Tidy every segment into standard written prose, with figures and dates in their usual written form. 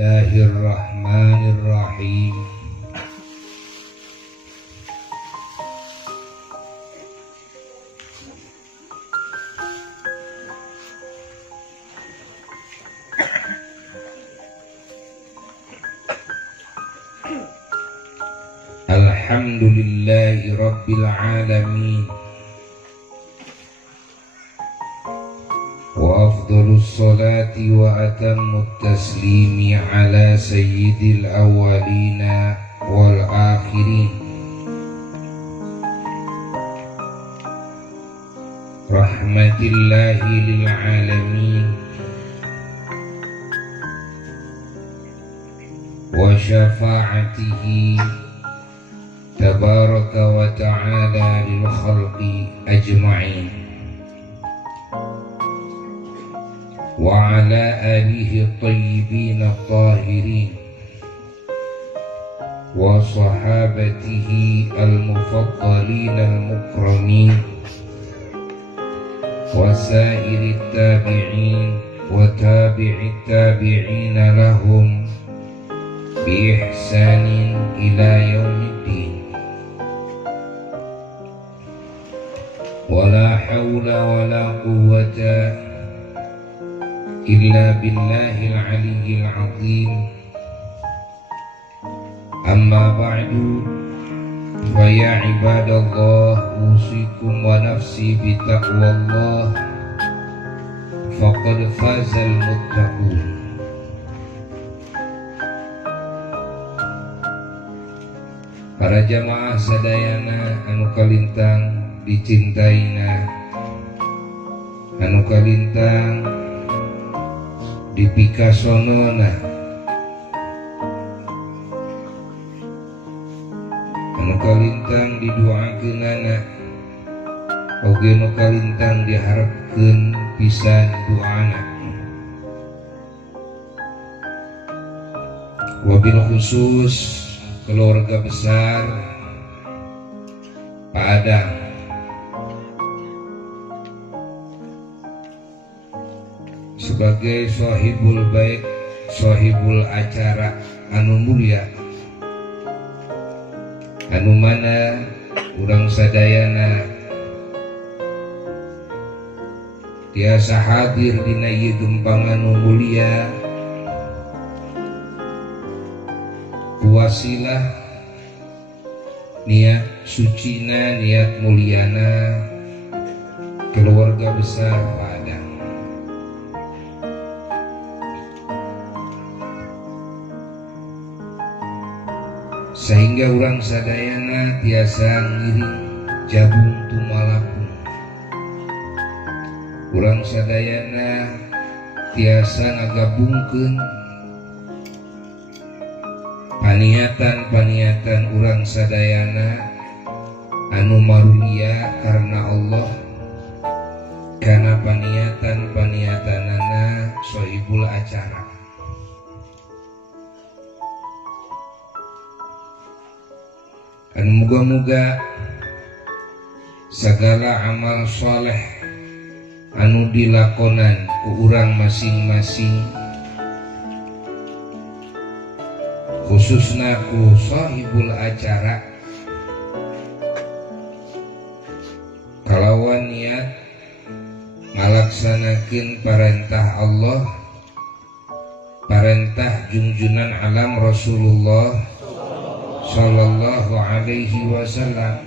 Bismillahirrahmanirrahim. Alhamdulillahi rabbil alamin. وأفضل الصلاة وأتم التسليم على سيد الأولين والآخرين رحمة الله للعالمين وشفاعته تبارك وتعالى للخلق أجمعين وعلى آله الطيبين الطاهرين وصحابته المفضلين المكرمين وسائر التابعين وتابع التابعين لهم بإحسان إلى يوم الدين ولا حول ولا قوة إلا بالله العلي العظيم. أما بعد فيا عباد الله أوصيكم ونفسي بتقوى الله فقد فاز المتقون. Para jamaah sadayana anu kalintang dicintaina, anu kalintang dipikasonona, anu kalintang didoakeunana, oge nu kalintang diharapkeun pisan doana. Wabil khusus keluarga besar Pak Adang, sebagai sahibul baik, sahibul acara anu mulia, anu mana urang sadayana tiasa hadir dina ieu gempang anu mulia kuwasilah niat sucina, niat muliana keluarga besar Pak Adang. Sehingga urang sadayana tiasa ngiring jabung tumalapun, urang sadayana tiasa ngagabungkeun paniatan-paniatan urang sadayana anu marulia karena Allah, karena paniatan-paniatanana sohibul acara. Anu muga-muga segala amal soleh anu dilakonan ku urang masing-masing, khususna ku sahibul acara, kalawan niat ngalaksanakeun perintah Allah, perintah junjunan alam Rasulullah sallallahu alaihi wasallam,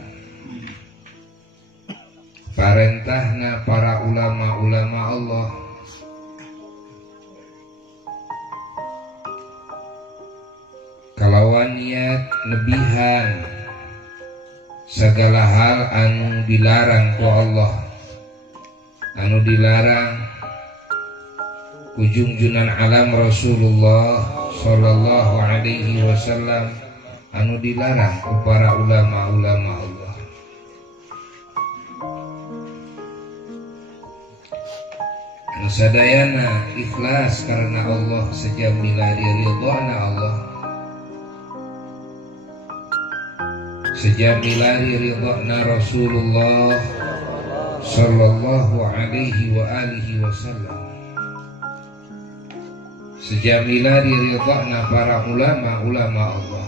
perintahna para ulama-ulama Allah, kalawan niat nebihan segala hal anu dilarang ku Allah, anu dilarang ku junjunan alam Rasulullah sallallahu alaihi wasallam, anu dilarang ku para ulama-ulama Allah. Anu sadayana ikhlas karena Allah sejamilari ridwana Allah, sejamilari ridwana Rasulullah sallallahu alaihi wa alihi wasallam, sejamilah diridhana para ulama Allah.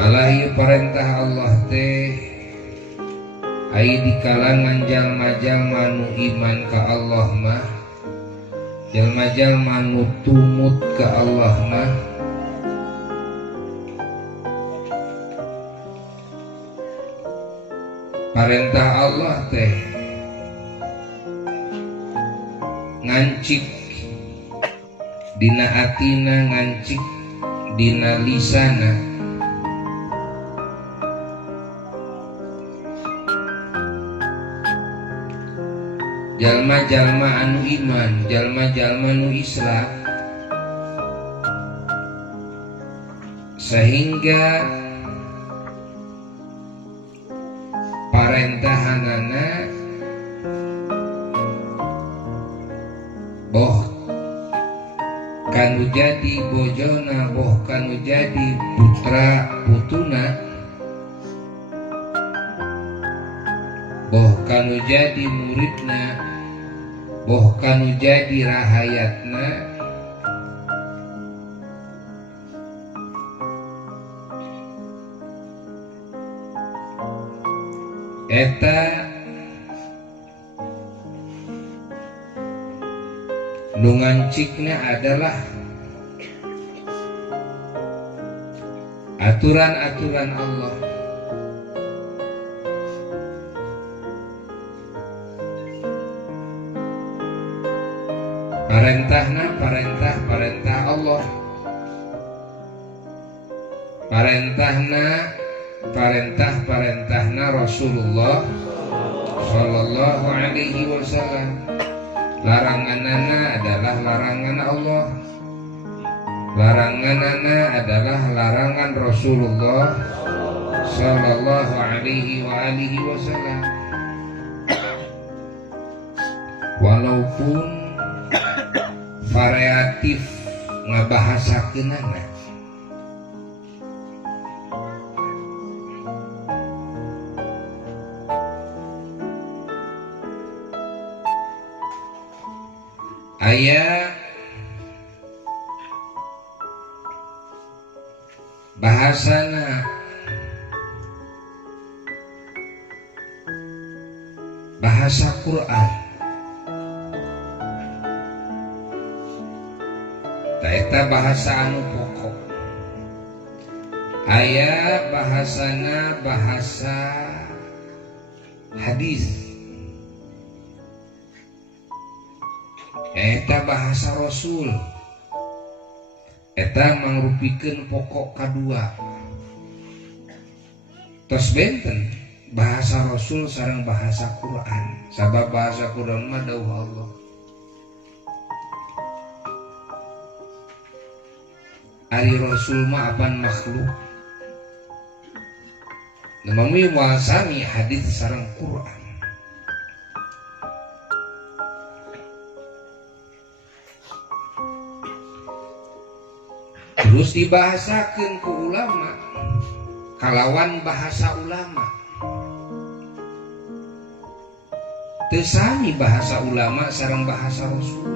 Malah ieu perintah Allah teh ai di kalangan jalma-jalma nu iman ka Allah mah, jalma-jalma nu tumut ka Allah mah, perintah Allah teh ngancik dina atina, ngancik dina lisana, jalma-jalma anu iman, jalma-jalma nu Islam, sehingga parentahanana boh kanu jadi bojona, boh kanu jadi putra putuna, boh kanu jadi muridna, boh kanu jadi rahayatna, eta nu ngancikna adalah aturan-aturan Allah. Parentahna parentah Allah, parentahna parentahna Rasulullah sallallahu alaihi wasallam. Laranganana adalah larangan Allah, laranganana adalah larangan Rasulullah sallallahu alaihi wasallam. Walaupun variatif ngabahasakeunana, aya bahasana bahasa Quran, eta bahasa anu pokok. Aya bahasana bahasa hadis, eta bahasa Rasul, eta mangrupikeun pokok kadua. Tos benten bahasa Rasul sareng bahasa Quran, sabab bahasa Quran mah dawuh Allah. Ari Rasul mah apan makhluk, namami wasami hadis sareng Quran. Terus dibahasakeun ku ulama kalawan bahasa ulama. Teu sami bahasa ulama sareng bahasa Rasul.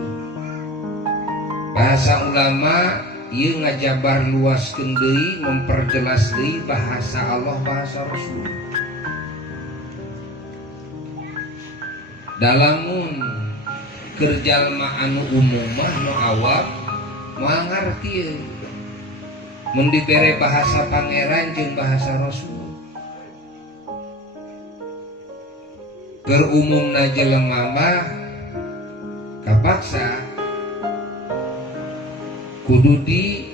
Bahasa ulama ieu ngajabar luaskeun deui, memperjelas deui bahasa Allah, bahasa Rasul. Dalamun keur jalma anu umum mah nu awam moal ngarti mun dibere bahasa pangeran jeung bahasa Rasul. Keur umumna jelema mah kapaksa kudu di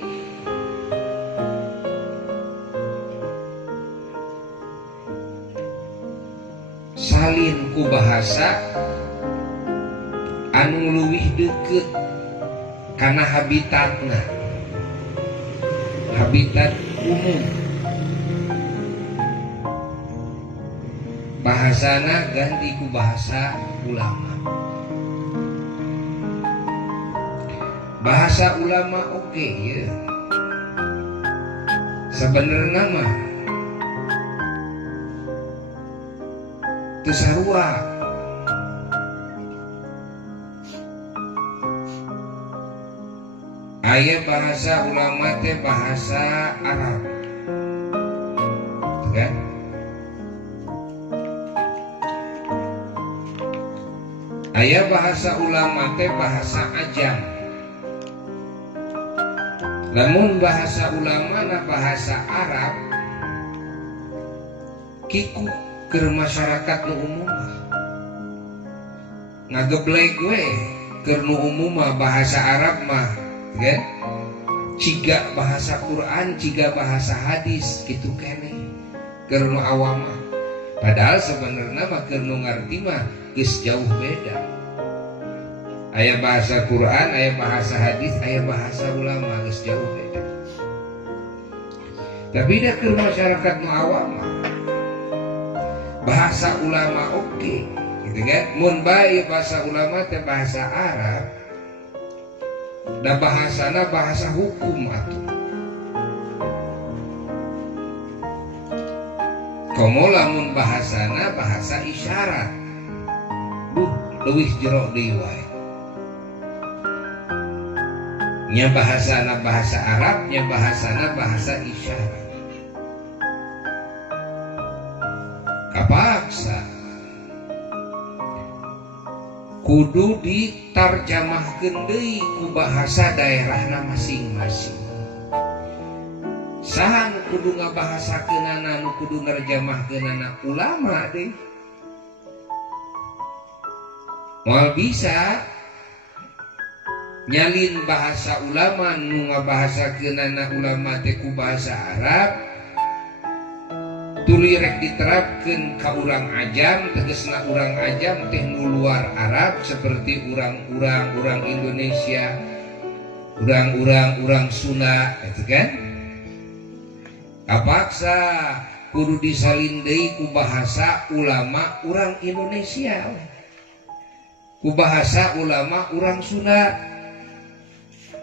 salin ku bahasa anu leuwih deukeut kana habitatna, habitat umum. Bahasana ganti ku bahasa ulama. Bahasa ulama oke ya, sebenarnya mah teu sarua. Aya bahasa ulama teh bahasa Arab, kan? Aya bahasa ulama teh bahasa Ajam. Namun bahasa ulama na bahasa Arab kiku ke masyarakat nu umum ngageblek we ke nu umum bahasa Arab mah kan ciga bahasa Quran ciga bahasa hadis gitu kene ke nu awam mah. Padahal sebenarnya mah ke nu ngarti mah geus jauh beda. Aya bahasa Quran, aya bahasa hadis, aya bahasa ulama geus jauh beda. Tapi dah ke masyarakat nu awam mah bahasa ulama oke, gitu kan? Mun bae bahasa ulama teh bahasa Arab, da bahasana bahasa hukum atuh. Komo lamun bahasana bahasa isyarat, leuwih jero deui wae. Nya bahasana bahasa Arab, nya bahasana bahasa isyarat. Kapaksa kudu ditarjamahkeun deui ku bahasa daerahna masing-masing. Saha nu kudu ngabahasakeunana, nu kudu narjamahkeunana ulama deui. Moal bisa nyalin bahasa ulama nu ngabahasakeunana ulama teh ku bahasa Arab, tuluy rek diterapkeun ka urang Ajam, tegasna urang Ajam teh nu luar Arab seperti urang Indonesia, urang Sunda, gitu kan? Kapaksa kudu disalin deui ku bahasa ulama urang Indonesia, ku bahasa ulama urang Sunda.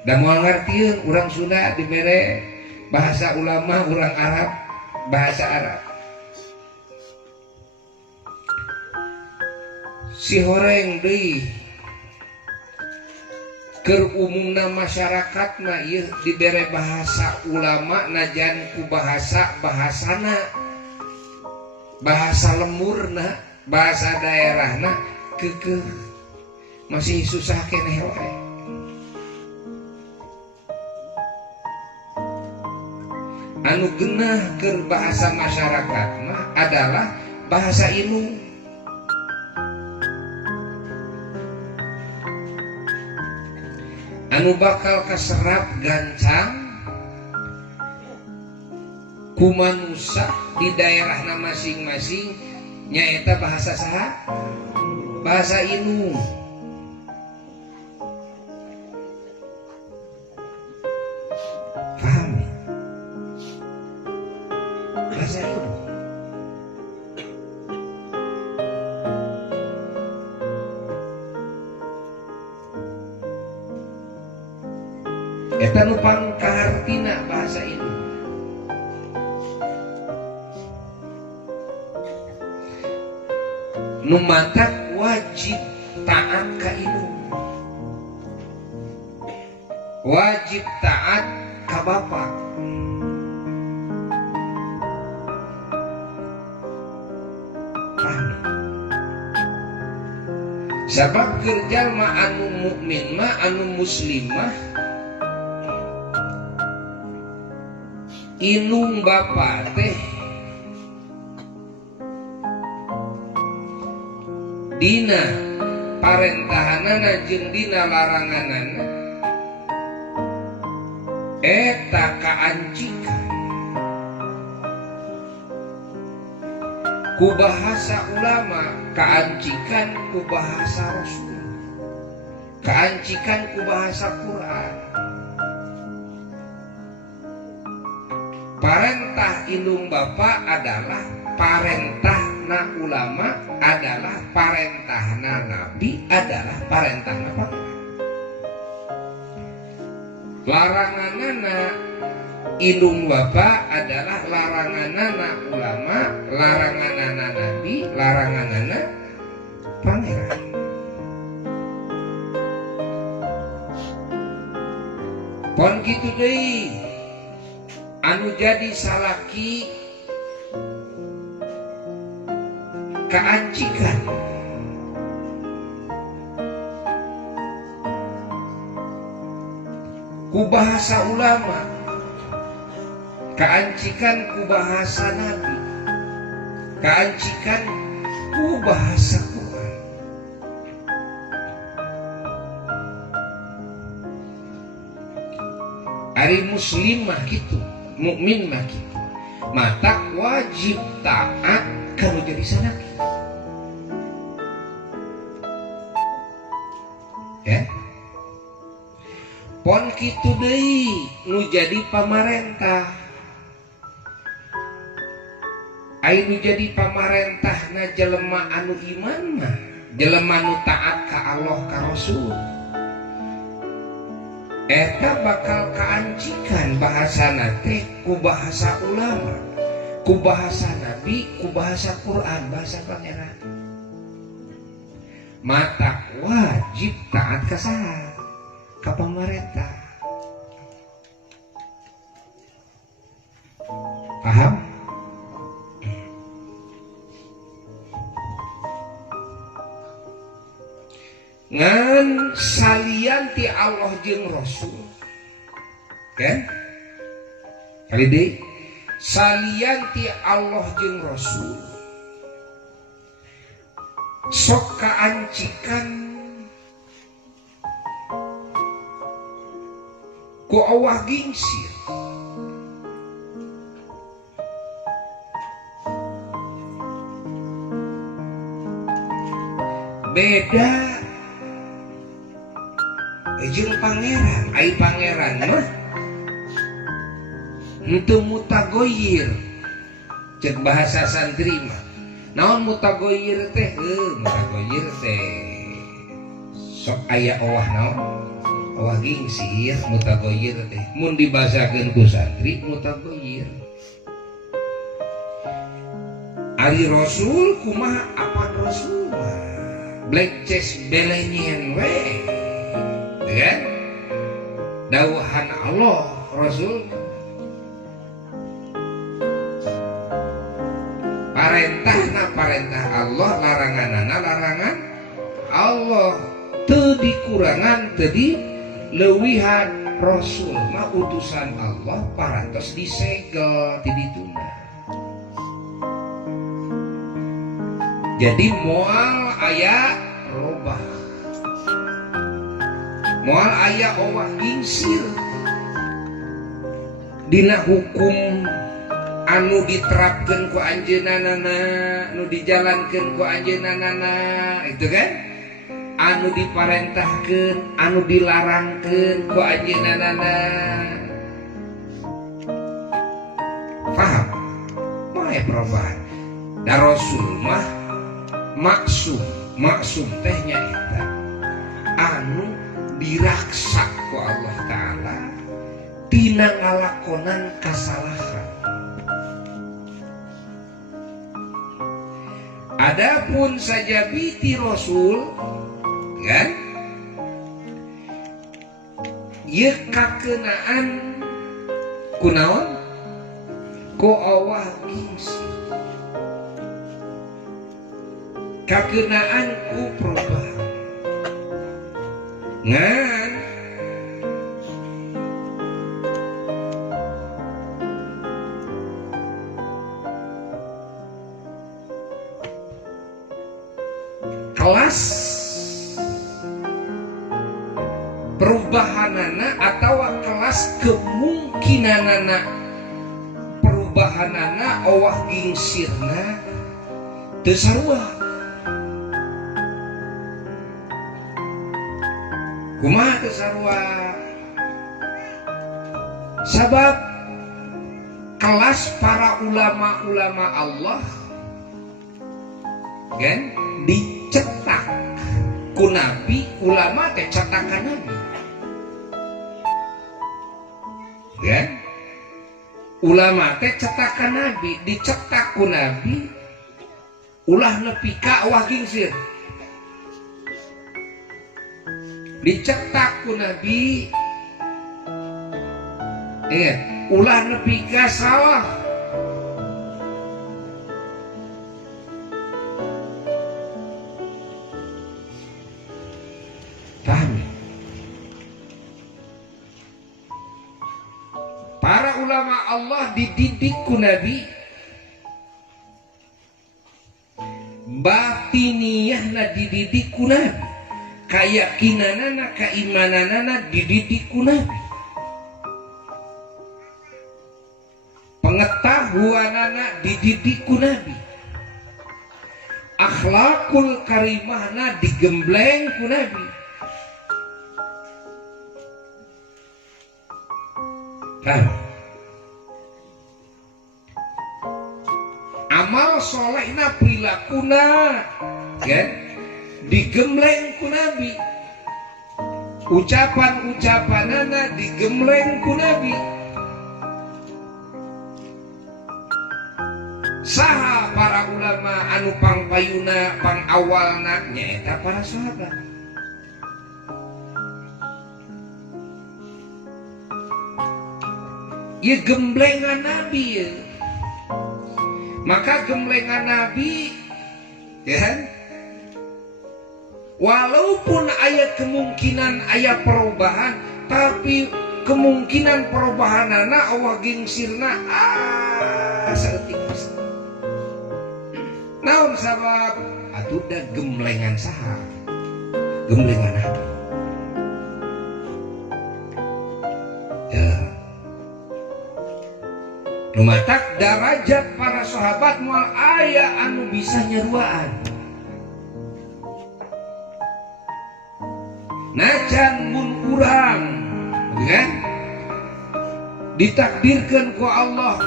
Dan mau ngertiin urang Sunda dibere bahasa ulama urang Arab bahasa Arab. Si horeng deui keur umumna masyarakat mah ieu dibere bahasa ulama najan ku bahasana bahasa lemurna bahasa daerahna keukeuh masih susah keneh wae. Anu geunah keur bahasa masyarakat mah adalah bahasa ilmu. Anu bakal kaserap gancang ku manusia di daerahna masing-masing nyaeta bahasa saha? Bahasa ilmu. Paham ya? Bahasa ilmu. Eta nu pangkahartina bahasa ilmu. Nu matak wajib taat ka ilmu. Wajib taat ka bapak. Sabab kerja mah anu mukmin mah anu muslimah inung bapa teh dina parentahanana jeung dina laranganana eta kaancikan ku bahasa ulama, kaancikan ku bahasa Rasul, kaancikan ku bahasa Quran. Parentah indung bapa adalah parentahna ulama, adalah parentahna nabi, adalah parentahna pangeran. Laranganana indung Bapak adalah laranganana ulama, laranganana nabi, laranganana pangeran. Pon kitu deui anu jadi salaki kaancikan ku bahasa ulama, kaancikan ku bahasa nabi, kaancikan ku bahasa Quran. Ari muslim mah kitu, mukmin mah kitu. Mata wajib taat kalau jadi salaki. Ya. Pon kitu deui nu jadi pamarentah. Ai nu jadi pamarentahna jelema anu iman mah, jelema nu taat ka Allah ka Rasul. Eta bakal kaancikan bahasana teh ku bahasa ulama, ku bahasa nabi, ku bahasa Quran, bahasa pangeran. Mata wajib taat ka saha? Ka pamarentah. Paham? Ngan salian ti Allah jeung Rasul. Kan? Kali deui salian ti Allah jeung Rasul. Sok kaancikan ku awah gingsir. Beda jeung pangeran, ai pangeran mah henteu mutagoyir. Cek bahasa santri mah naon mutagoyir teh? Mutagoyir teh sok aya owah naon? Owah gingsir mutagoyir teh. Mun dibasakeun ku santri mutagoyir. Ari Rasul kumaha apa Rasul mah? Black chest belenyen we. Kan? Dawuhan Allah Rasul parentahna parentah Allah, laranganana larangan Allah. Teu dikurangan, teu dileuwihan. Rasul mah utusan Allah, parantos disegel ti ditunda. Jadi moal aya robah, moal aya owah gingsir dina hukum anu diterapkeun ku anjeunana, anu dijalankeun ku anjeunana, itu kan? Anu diparentahkeun, anu dilarangkeun ku anjeunana. Paham? Moal perubahan. Da Rasul mah maksum teh nyaeta anu diraksa ku Allah Ta'ala tina ngalakonan kasalahan. Adapun saja biti Rasul kan ieu kakeunaan kunaon ku awah gingsir, kakeunaan ku perubahan. Ngan kelas perubahanana atau kelas kemungkinanana perubahanana owah gingsirna teu sarua. Kumaha teu sarua? Sabab kelas para ulama-ulama Allah kan dicetak ku nabi, ulama teh cetakan nabi kan. ulama teh cetakan nabi, dicetak ku nabi ulah nepi ka waging sir, dicetak ku nabi ulah nepi ka sawah. Paham? Para ulama Allah dididik ku nabi, batiniyahna dididik ku nabi, kayakinanana keimananana dididik ku nabi, pengetahuanana dididik ku nabi, akhlakul karimahna digembleng ku nabi. Amal solehna prilakuna kan digembleng ku nabi, ucapan-ucapanana digembleng ku nabi. Saha para ulama anu pangpayuna pangawalna nyaeta para sahabat. Ya gemblengan nabi ya. Maka gemblengan nabi ya, walaupun aya kemungkinan aya perubahan, tapi kemungkinan perubahanana Allah gingsirna saeutik pisan. Naon sabab atuh da gemblengan saha? Gemblengan nabi. Numatak darajat para sahabat moal aya anu bisa nyeruaan. Najan mun urang kan ditakdirkan ku Allah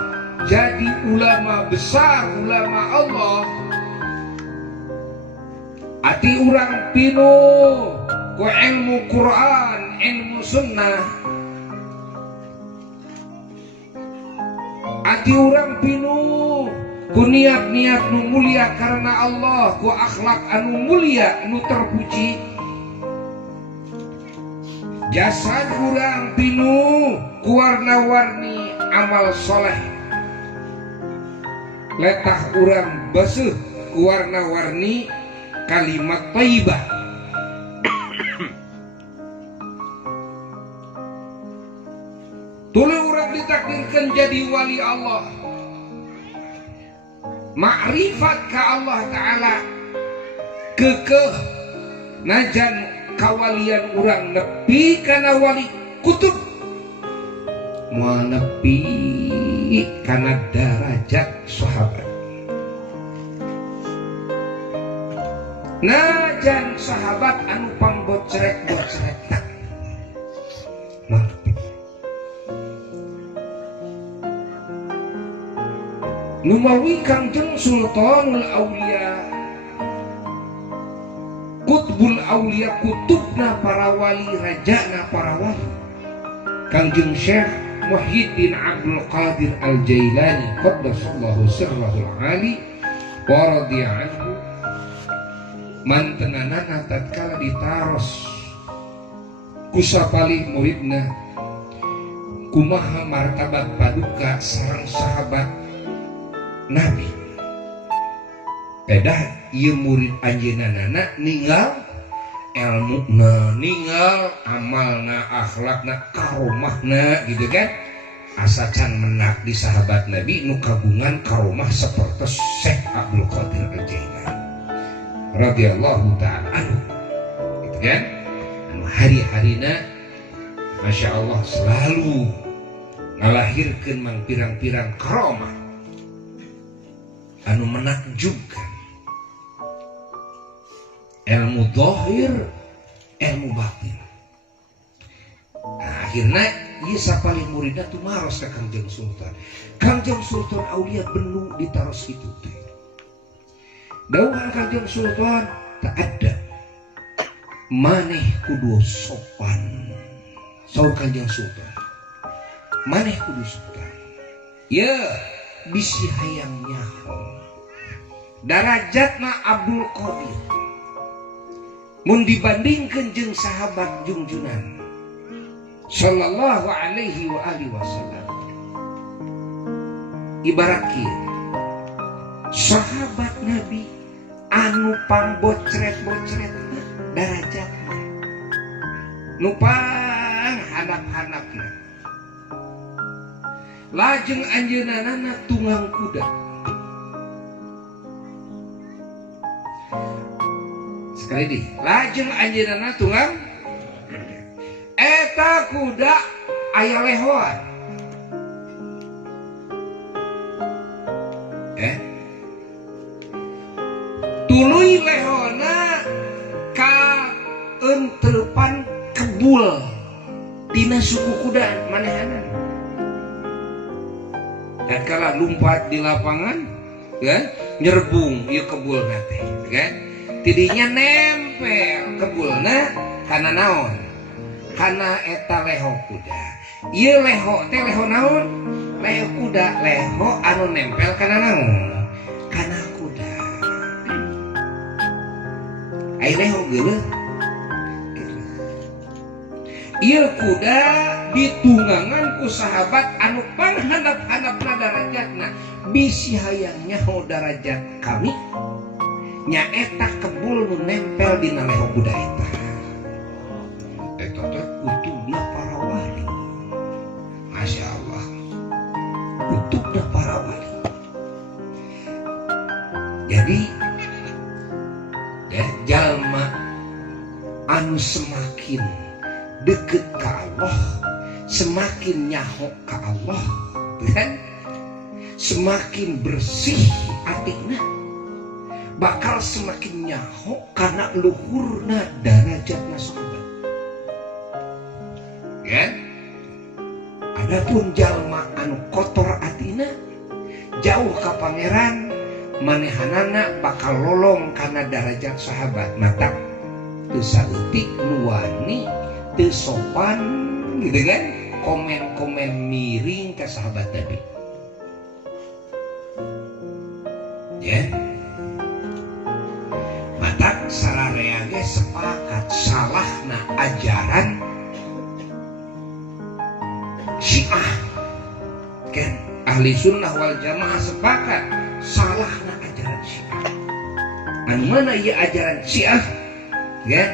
jadi ulama besar, ulama Allah, ati urang pinu ku ilmu Quran, ilmu sunnah, ati urang pinu ku niat-niat nu mulia karena Allah, ku akhlak anu mulia nu terpuji, jasad urang pinu ku warna-warni amal soleh, letah urang basuh ku warna-warni kalimat thayyibah. Tuluy urang ditakdirkan jadi wali Allah, makrifat ka Allah Ta'ala, kekeh najan kawalian urang nepi kana wali kutub, moal nepi kana darajat sahabat. Najan sahabat anu pangbocrek-bocrek numawi Kangjeng Sultanul Aulia, Qutbul Aulia, kutubna para wali, rajana para wali, Kangjeng Syekh Muhyiddin Abdul Qadir Al-Jailani qaddasallahu sirrahul ali wa radiya anhu, mantenanana tatkala ditaros kusapalih muridna kumaha martabat paduka sareng sahabat Nabi. Pedah ieu murid anjeunna ninggal ilmuna, ninggal amalna, akhlakna, karomahna gitu kan. Asa can menak di sahabat Nabi nu kagungan karomah sapertos Syekh Abdul Qadir Al-Jailani radhiyallahu ta'ala anhu. Gitu kan? Anu hari-harina Masya Allah selalu ngalahirkeun mang pirang-pirang karomah anu menakjubkan, ilmu zahir, ilmu batin. Nah, akhirnya ieu sapalih muridna tuh maros ka Kangjeng Sultan. Kangjeng Sultan Aulia benu ditaros kitu teh. Dawuhan Kangjeng Sultan tak ada, maneh kudu sopan. Saur Kangjeng Sultan, maneh kudu sopan. ya bisi hayangnya darajatna Abdul Qadir mun dibandingkeun jeung sahabat junjunan sallallahu alaihi wa alihi wasallam. Ibarat kieu sahabat Nabi anu pangbocret-bocretna darajatna nu panghandap-handapna lajeng anjeunana tunggang kuda. Sekali deui, lajeng anjeunana tunggang eta kuda aya lehoan. Tuluy lehona ka enteupan kebul tina suku kuda manehanan. Dan kala lumpat di lapangan kan nyerbung ieu kebulna teh kan tidinya nempel kebulna kana naon kana eta leho kuda. Ieu leho teh leho naon? Leho kuda, leho anu nempel kana naon? Kana kuda. Ai leho geuleuh. Ieu kuda ditunggangan ku sahabat anu panghandap-handapna darajatna bisi hayang nyaho darajat kami nyaeta kebul nu nempel dina leho kuda eta. Eta teh kutubna para wali. Masya Allah, kutubna para wali. Jadi jalma anu semakin deket ke Allah, semakin nyaho ke Allah, kan? Semakin bersih atina, bakal semakin nyaho karena luhurna darajatna sahabat. Kan? Adapun jalma anu kotor atina, jauh ka pangeran, manehanana bakal lolong karena darajat sahabat. Mata teu saeutik nu wani teu sopan gitu kan, komen-komen miring ke sahabat Nabi. Ya, mata sararea ge sepakat salahna ajaran Syiah, kan? Ahli sunnah wal jamaah sepakat salahna ajaran Syiah. Anu mana ieu ajaran Syiah? Ya,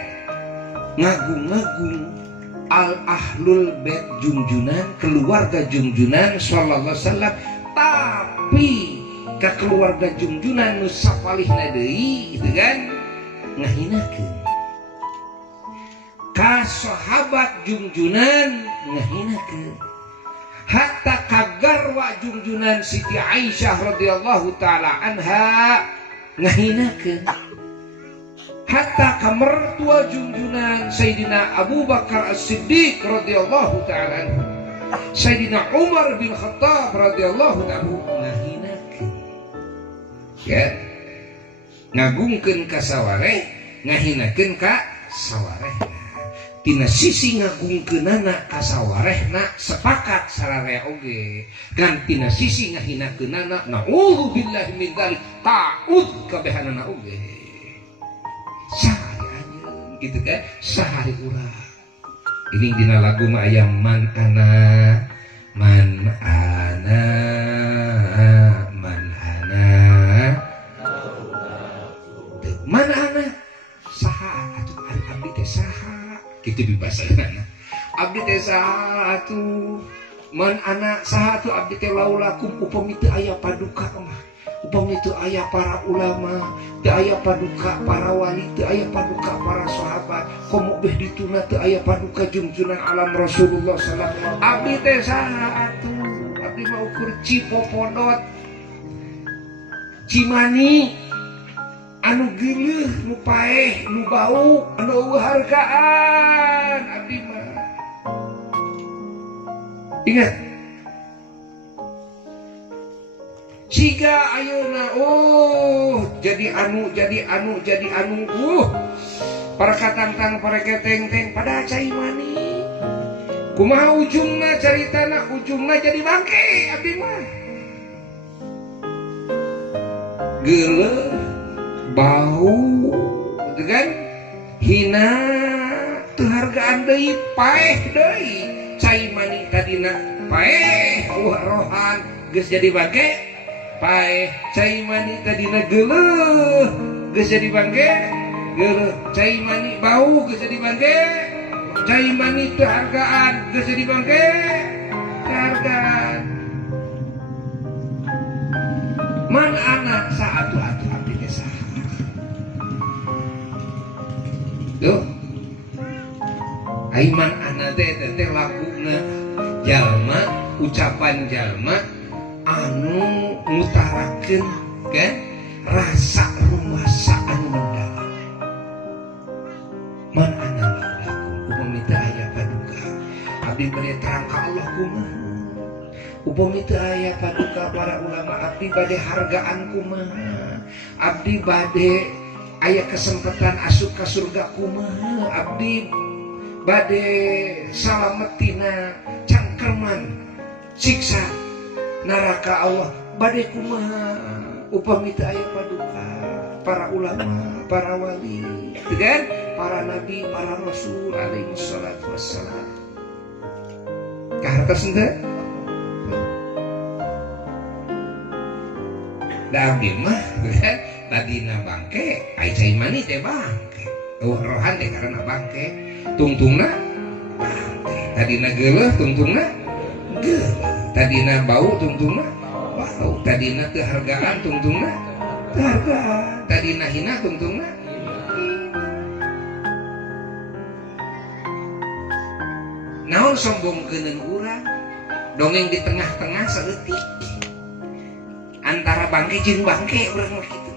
ngagung-ngagung al-ahlul bait junjunan, keluarga junjunan sallallahu alaihi wasallam, tapi ke keluarga junjunan nu sapalihna deui gitu kan ngahinakeun. Ka sahabat junjunan ngahinakeun. Hatta kagarwa junjunan Siti Aisyah radhiyallahu taala anha ngahinakeun. Hatta kamertua junjunan Sayyidina Abu Bakar As-Siddiq radhiyallahu ta'ala anhu, Sayyidina Umar bin Khattab radhiyallahu ta'ala ngahinakeun. Ya, ngagungkeun ka sawareh, ngahinakeun ka sawareh. Tina sisi ngagungkeunana ka sawarehna sepakat sararea oge, kan tina sisi ngahinakeunana naudzubillahi min dzalik ta'ud kabehanana oge. Sahari anjeun gitu kan, sahari urang. Ini dina lagu mah aya man ana man saha atuh abdi teh saha kitu dibasana. Abdi teh saha atuh man ana saha atuh abdi teh laulakum upami teu aya paduka mah. Upami teu aya para ulama, teu aya paduka para wali, teu aya paduka para sahabat, komo beh dituna teu aya paduka junjunan alam Rasulullah sallallahu alaihi wasallam. Abdi teh saha atuh? Abdi mah ukur Cipopodot, Cimani, anu geuleuh, nu paeh, nu bau, anu eueuh hargaan. Abdi mah ingat siga ayeuna jadi anu para katangtang para keteng-teng pada cai mani kumaha ujungna caritana ujungna jadi bangke abdi mah geuleuh, bau, gitu kan? Hina, teu hargaan deui, paeh deui. Cai mani tadina paeh, rohan geus jadi bangke, paeh. Cai mani tadina geuleuh, geus jadi bangke, geuleuh. Cai mani bau geus jadi bangke, cai mani teu hargaan geus jadi bangke, hargaan. Man anak saatu-atu abdi teh saha? Tuh. Aiman anak teh laguna jalma, ucapan jalma anu ngutarakeun kan rasa rumasa anu mendalam. Man anak lagu upami teu aya paduka abdi bade terang ka Allah kumaha. Upami teu aya paduka para ulama abdi bade hargaan kumaha. Abdi bade aya kesempatan asup ka surga kumaha. Abdi bade salametina cangkerman siksa neraka Allah bade kumaha. Upami teu aya paduka para ulama, para wali, kan? Para nabi, para rasul alaihi wassalatu wassalam. Kahartos henteu? Da abdi mah kan tadina bangke, ai cai mani teh bangke. Rohan teh karena bangke. Tungtungna bangke, tadina geuleuh tungtungna geuleuh, tadina bau tungtungna bau, tadina teu hargaan tungtungna teu hargaan, tadina hina tungtungna naon sombongkeuneun urang. Dongeng di tengah-tengah saeutik antara bangke jeung bangke urang mah kitu.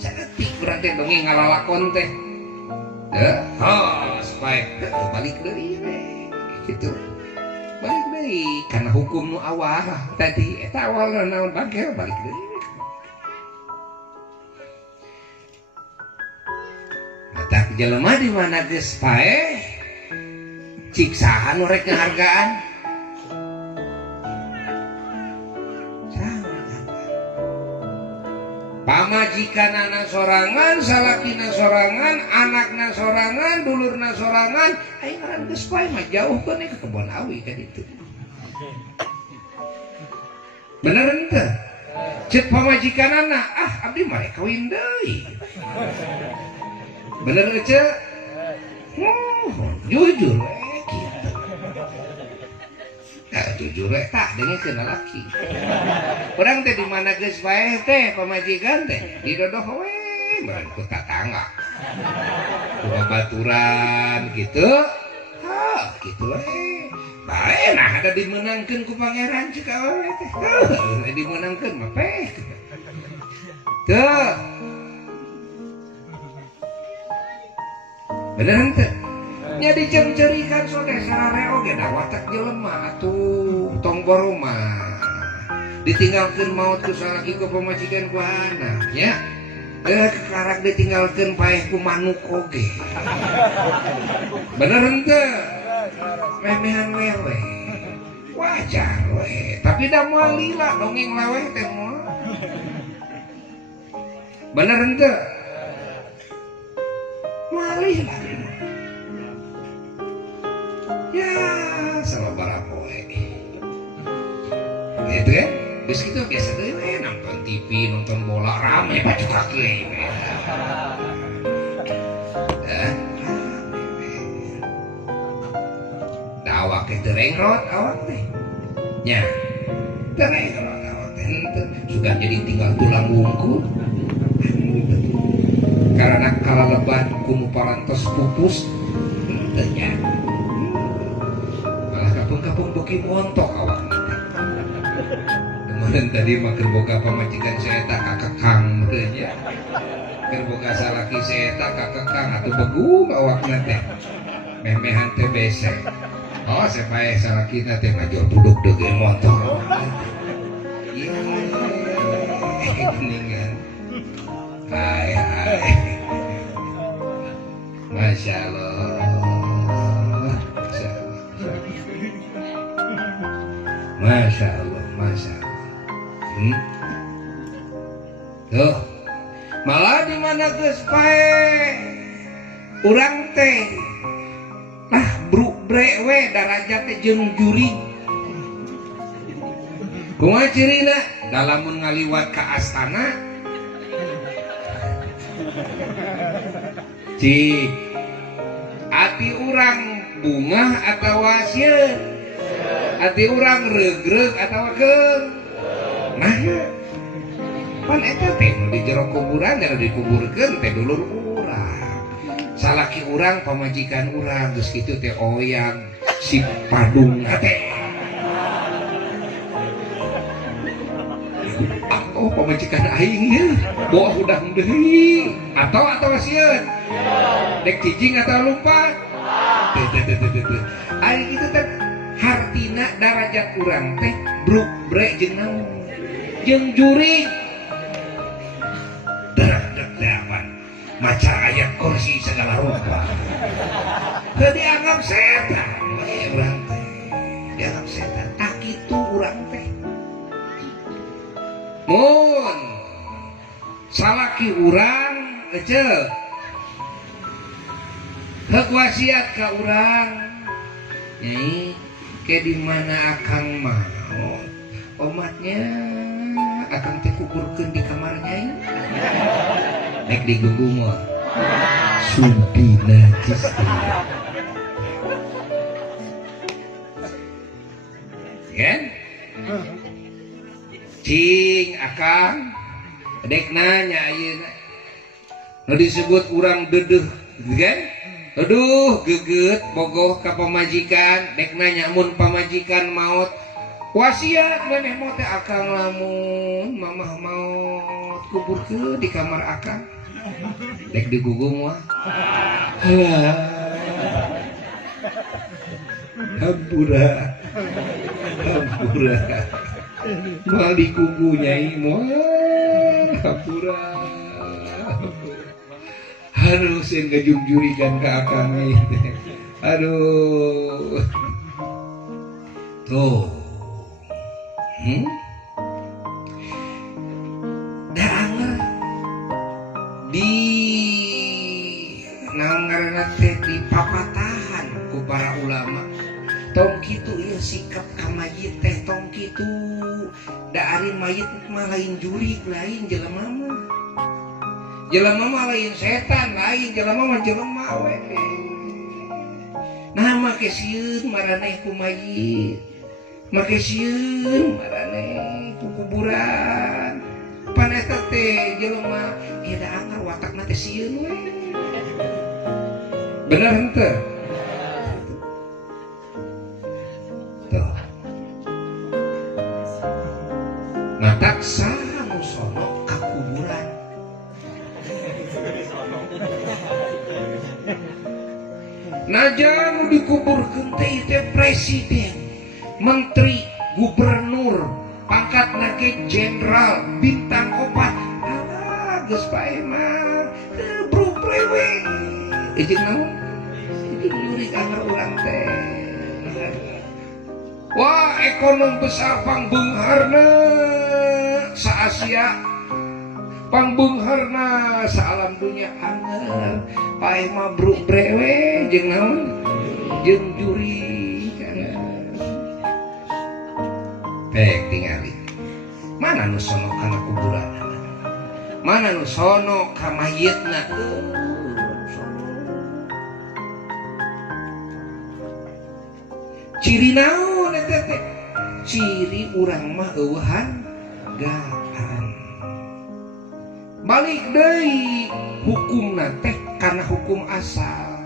Saeutik urang teh dongeng ngalalakon teh. Supaya balik deui gitu. Balik deui karena hukum nu awal tadi eta awalna naon bangke balik deui. Mata jelema di mana geus paeh ciksaan nu rek ngahargaan. Pamajikanana sorangan, salakina sorangan, anakna sorangan, dulurna sorangan, aing ngaran geus paeh mah jauhkeun ke kebon awi ka ditu. Bener henteu? Ceuk pamajikanana, abdi mah rek kawin deui. Bener ceuk? Jujur kitu. Jujur tak dengekeun lalaki. Urang teh di mana geus paeh teh pamajikan teh didodoh we meureun ku tatangga. Ku babaturan kitu. Kitu we. Bae nah ada dimenangkeun ku pangeran ceuk awewe teh. Dimenangkeun mah peh. Teu. Bener henteu? Nya dicem-cerikan sode sarare oge da watak jelema atuh tong boroma ditinggalkeun maot ku salaki ku pamajikan ku anak nya karak ditinggalkeun paeh ku manuk oge. Bener henteu? Memehan wewe wajar we tapi da moal lila dongeng laweh teh moal. Bener henteu? Malih lah ya sama para poe gitu ya. Terus gitu biasa tuh nonton TV nonton bola rame baju kaki dah awak teh terengrot awak teh nya terengrot awak teh sudah jadi tinggal tulang bungkul karena kala lebat kumu parantos pupus tanya kapung boki montok awak kemarin tadi makan boga pamajikan saya tak kakekang merenya keur boga salaki saya tak kakekang atuh begung awak teh memehan teh besek. Oh sepae salaki teh ngajol duduk dege montok iya geningan hai Masya Allah. Masya Allah, Masya Allah. tuh malah di mana geus pae urang teh lah bruk bre we darajat teh jeung juri kumaha cirina dalamun ngaliwat ka astana cik ati urang bunga atawa sieun ati urang regreg atawa keung nah pan eta teh di jero kuburan da dikuburkeun teh dulur urang salaki urang pamajikan urang geus kitu teh oyang si padung teh oh pamajikan aing ya boa udang deui atau sieun dek cicing atau lupa teh ari kitu teh hartina darajat urang teh bruk bre jeung naon jeung juri derang-derang maca ayat kursi segala rupa teu dianggap setan urang teh dianggap setan tak kitu urang teh mun salaki urang eceuk heuk wasiat ka urang nyai ke di mana akang mau omatnya akang teh kuburkeun di kamar nyai nek digunggung mah sumpi najis kan cing akang dek nanya ayeuna nu disebut urang dedeuh kan aduh geget bogoh ka pamajikan dek nanya mun pamajikan maot wasiat maneh mah teh akang lamun mamah maot kuburkeun di kamar akang dek digugum mah hampura mal dikugu nyai moal hampura harus yang ngejungjurikan ke akangnya aduh tuh danger di naon ngaranna teh di papatahan ku para ulama tong kitu ieu sikap ka mayit teh tong kitu da ari mayit mah lain juri lain jelema mah jelema mah lain setan lain jelema mah jelema we nah make sieun maraneh ku mayit make sieun maraneh ku kuburan pan eta teh jelema ieu da anggar watakna teh sieun we bener henteu tuh nah tak saha nu sono ka kuburan najan dikuburkeun teh teh presiden, menteri, gubernur, pangkatna ge jenderal, bintang 4. Geus pae mah bruk lewe. Ejeng naon? Ejeng nyuri anggar urang teh. Wah, ekonom besar pangbeungharna sa Asia. Pangbeungharna sa alam dunia anggar. Pae mah bruk brewe jeung naon? Jeung juri kana. Pek tingali. Mana nu sono kana kuburanna? Mana nu sono ka mayitna? Ciri naon eta teh? Ciri urang mah eueuhan gaan. Balik deui hukumna teh karena hukum asal.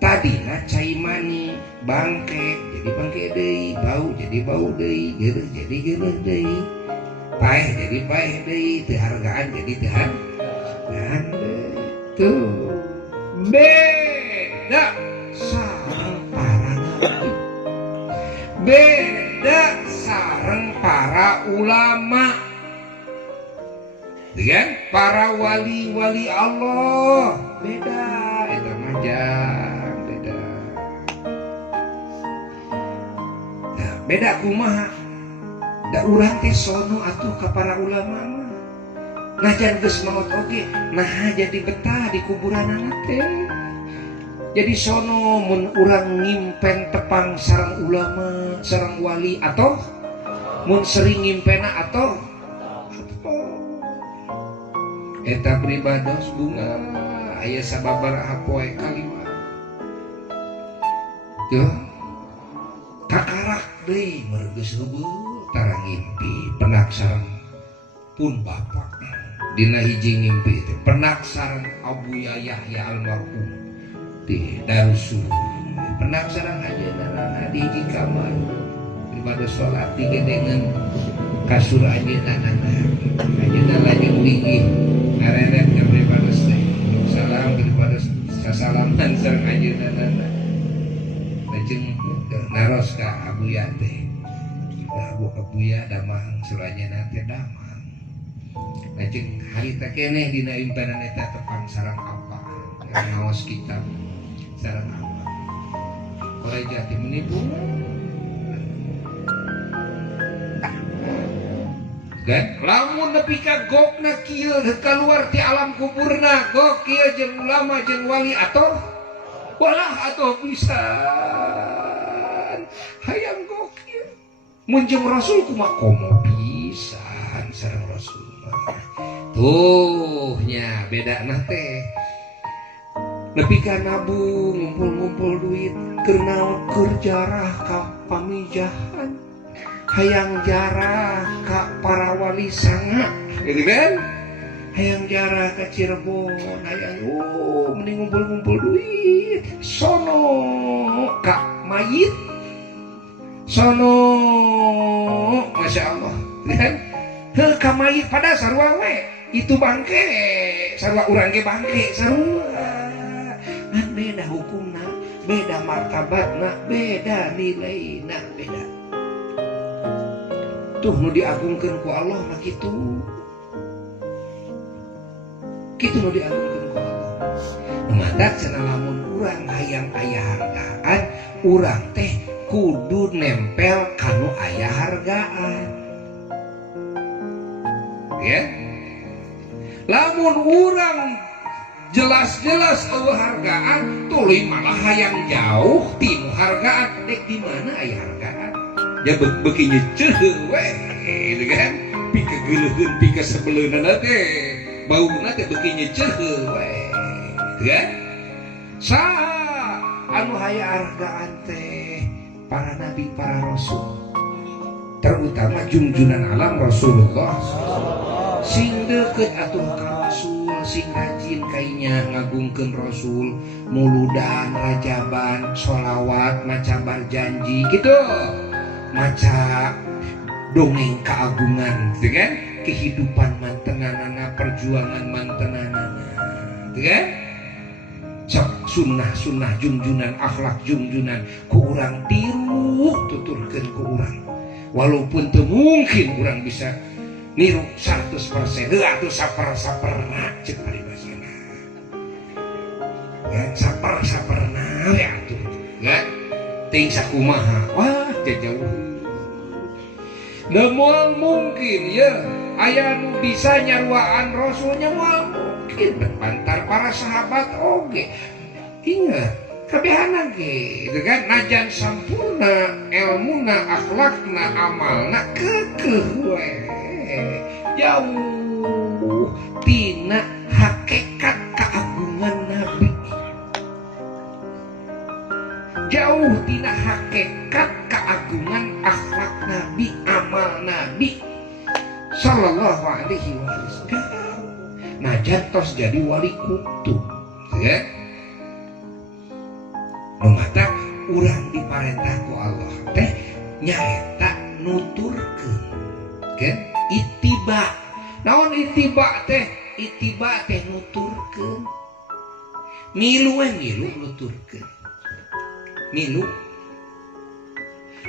Tadina cai mani bangke jadi bangke deui, bau jadi bau deui, geureuh jadi geureuh deui. Paeh jadi paeh deui, teu hargaan jadi teu hargaan deui. Tuh. Beda sareng para nabi. Beda sareng para ulama. Kan para wali-wali Allah beda eta majang beda. Nah, beda kumaha da urang teh sono atuh ka para ulama mah najan geus maot oge nah jadi betah di kuburan teh. Jadi sono mun urang ngimpen tepang sareng ulama sareng wali atau mun sering ngimpena atau eta pribados bunga aya sababaraha poe kalimat yo kakarak deui mergeus heubeul tara ngimpi penak sareng pun bapak dina hiji ngimpi teh penak sareng Abu Yahya almarhum di Darussul penak sareng ajeunna di hiji kamar ibadah salat digedengan kasur ajeunna ajeunna lajeng linggih ngareret ka pribados teh salam pribados sasalaman sareng ajeunna lajeng naros ka Abu Ya teh Abu Ya damang suranyana teh damang lajeng harita keneh dina impenan eta tepang sareng apa ngaos kitab sareng apa ora jati menipu dan lamun nepi ka gokna kieu keluar ti alam kuburna gok kieu jeung ulama jeung wali atoh walah atoh pisan hayang gok kieu mun jeung rasul kumaha komo pisan sareng rasul tuh nya bedana teh nepi ka nabung ngumpul-ngumpul duit keur naon keur jarah ka pamijahan hayang jarah ka para wali sanga gitu kan hayang jarah ka Cirebon hayang mending ngumpul-ngumpul duit sono ka mayit sono Masya Allah kan heuh ka mayit pada sarua we itu bangke sarua urang ge bangke sarua ngan beda hukumna beda martabatna beda nilaina beda tuh nu diagungkeun ku Allah mah kitu nu diagungkeun ku Allah matak cenah lamun urang hayang aya hargaan urang teh kudu nempel kanu aya hargaan ya lamun urang jelas-jelas eueuh hargaan tuluy malah hayang jauh tinu hargaan dek di mana aya hargaan ya beuki nyeuceuh we gitu kan pika geuleuheun pika sebeleunana teh bauna teh beuki nyeuceuh we gitu kan saha anu haya hargaan teh para nabi para rasul terutama junjunan alam Rasulullah sing deukeut atuh ka Rasul sing rajin kainya ngagungkeun Rasul muludan rajaban sholawat maca barjanji gitu maca dongeng keagungan gitu kan kehidupan mantenanana perjuangan mantenanana gitu kan sok sunnah junjunan akhlak junjunan ku urang tiru tuturkeun ku urang walaupun teu mungkin urang bisa niru 100% atuh saper-saperna ceuk paribasana ya saper-saperna we atuh ya ting sakumaha wah jauh namun mungkin ya aya nu bisa nyaruaan rasulnya moal mungkin antar para sahabat oge ingat kabehana ge gitu kan najan sampurna ilmuna akhlakna amalna keukeuh we jauh tina hakikat keagungan nabi jauh tina hakikat keagungan akhlak nabi amal nabi sallallahu alaihi wasallam najan tos jadi wali kutub ya mengatakan urang diparentah ku Allah teh nyaeta nuturkeun kan ittiba naon ittiba teh nuturkeun milu nuturkeun milu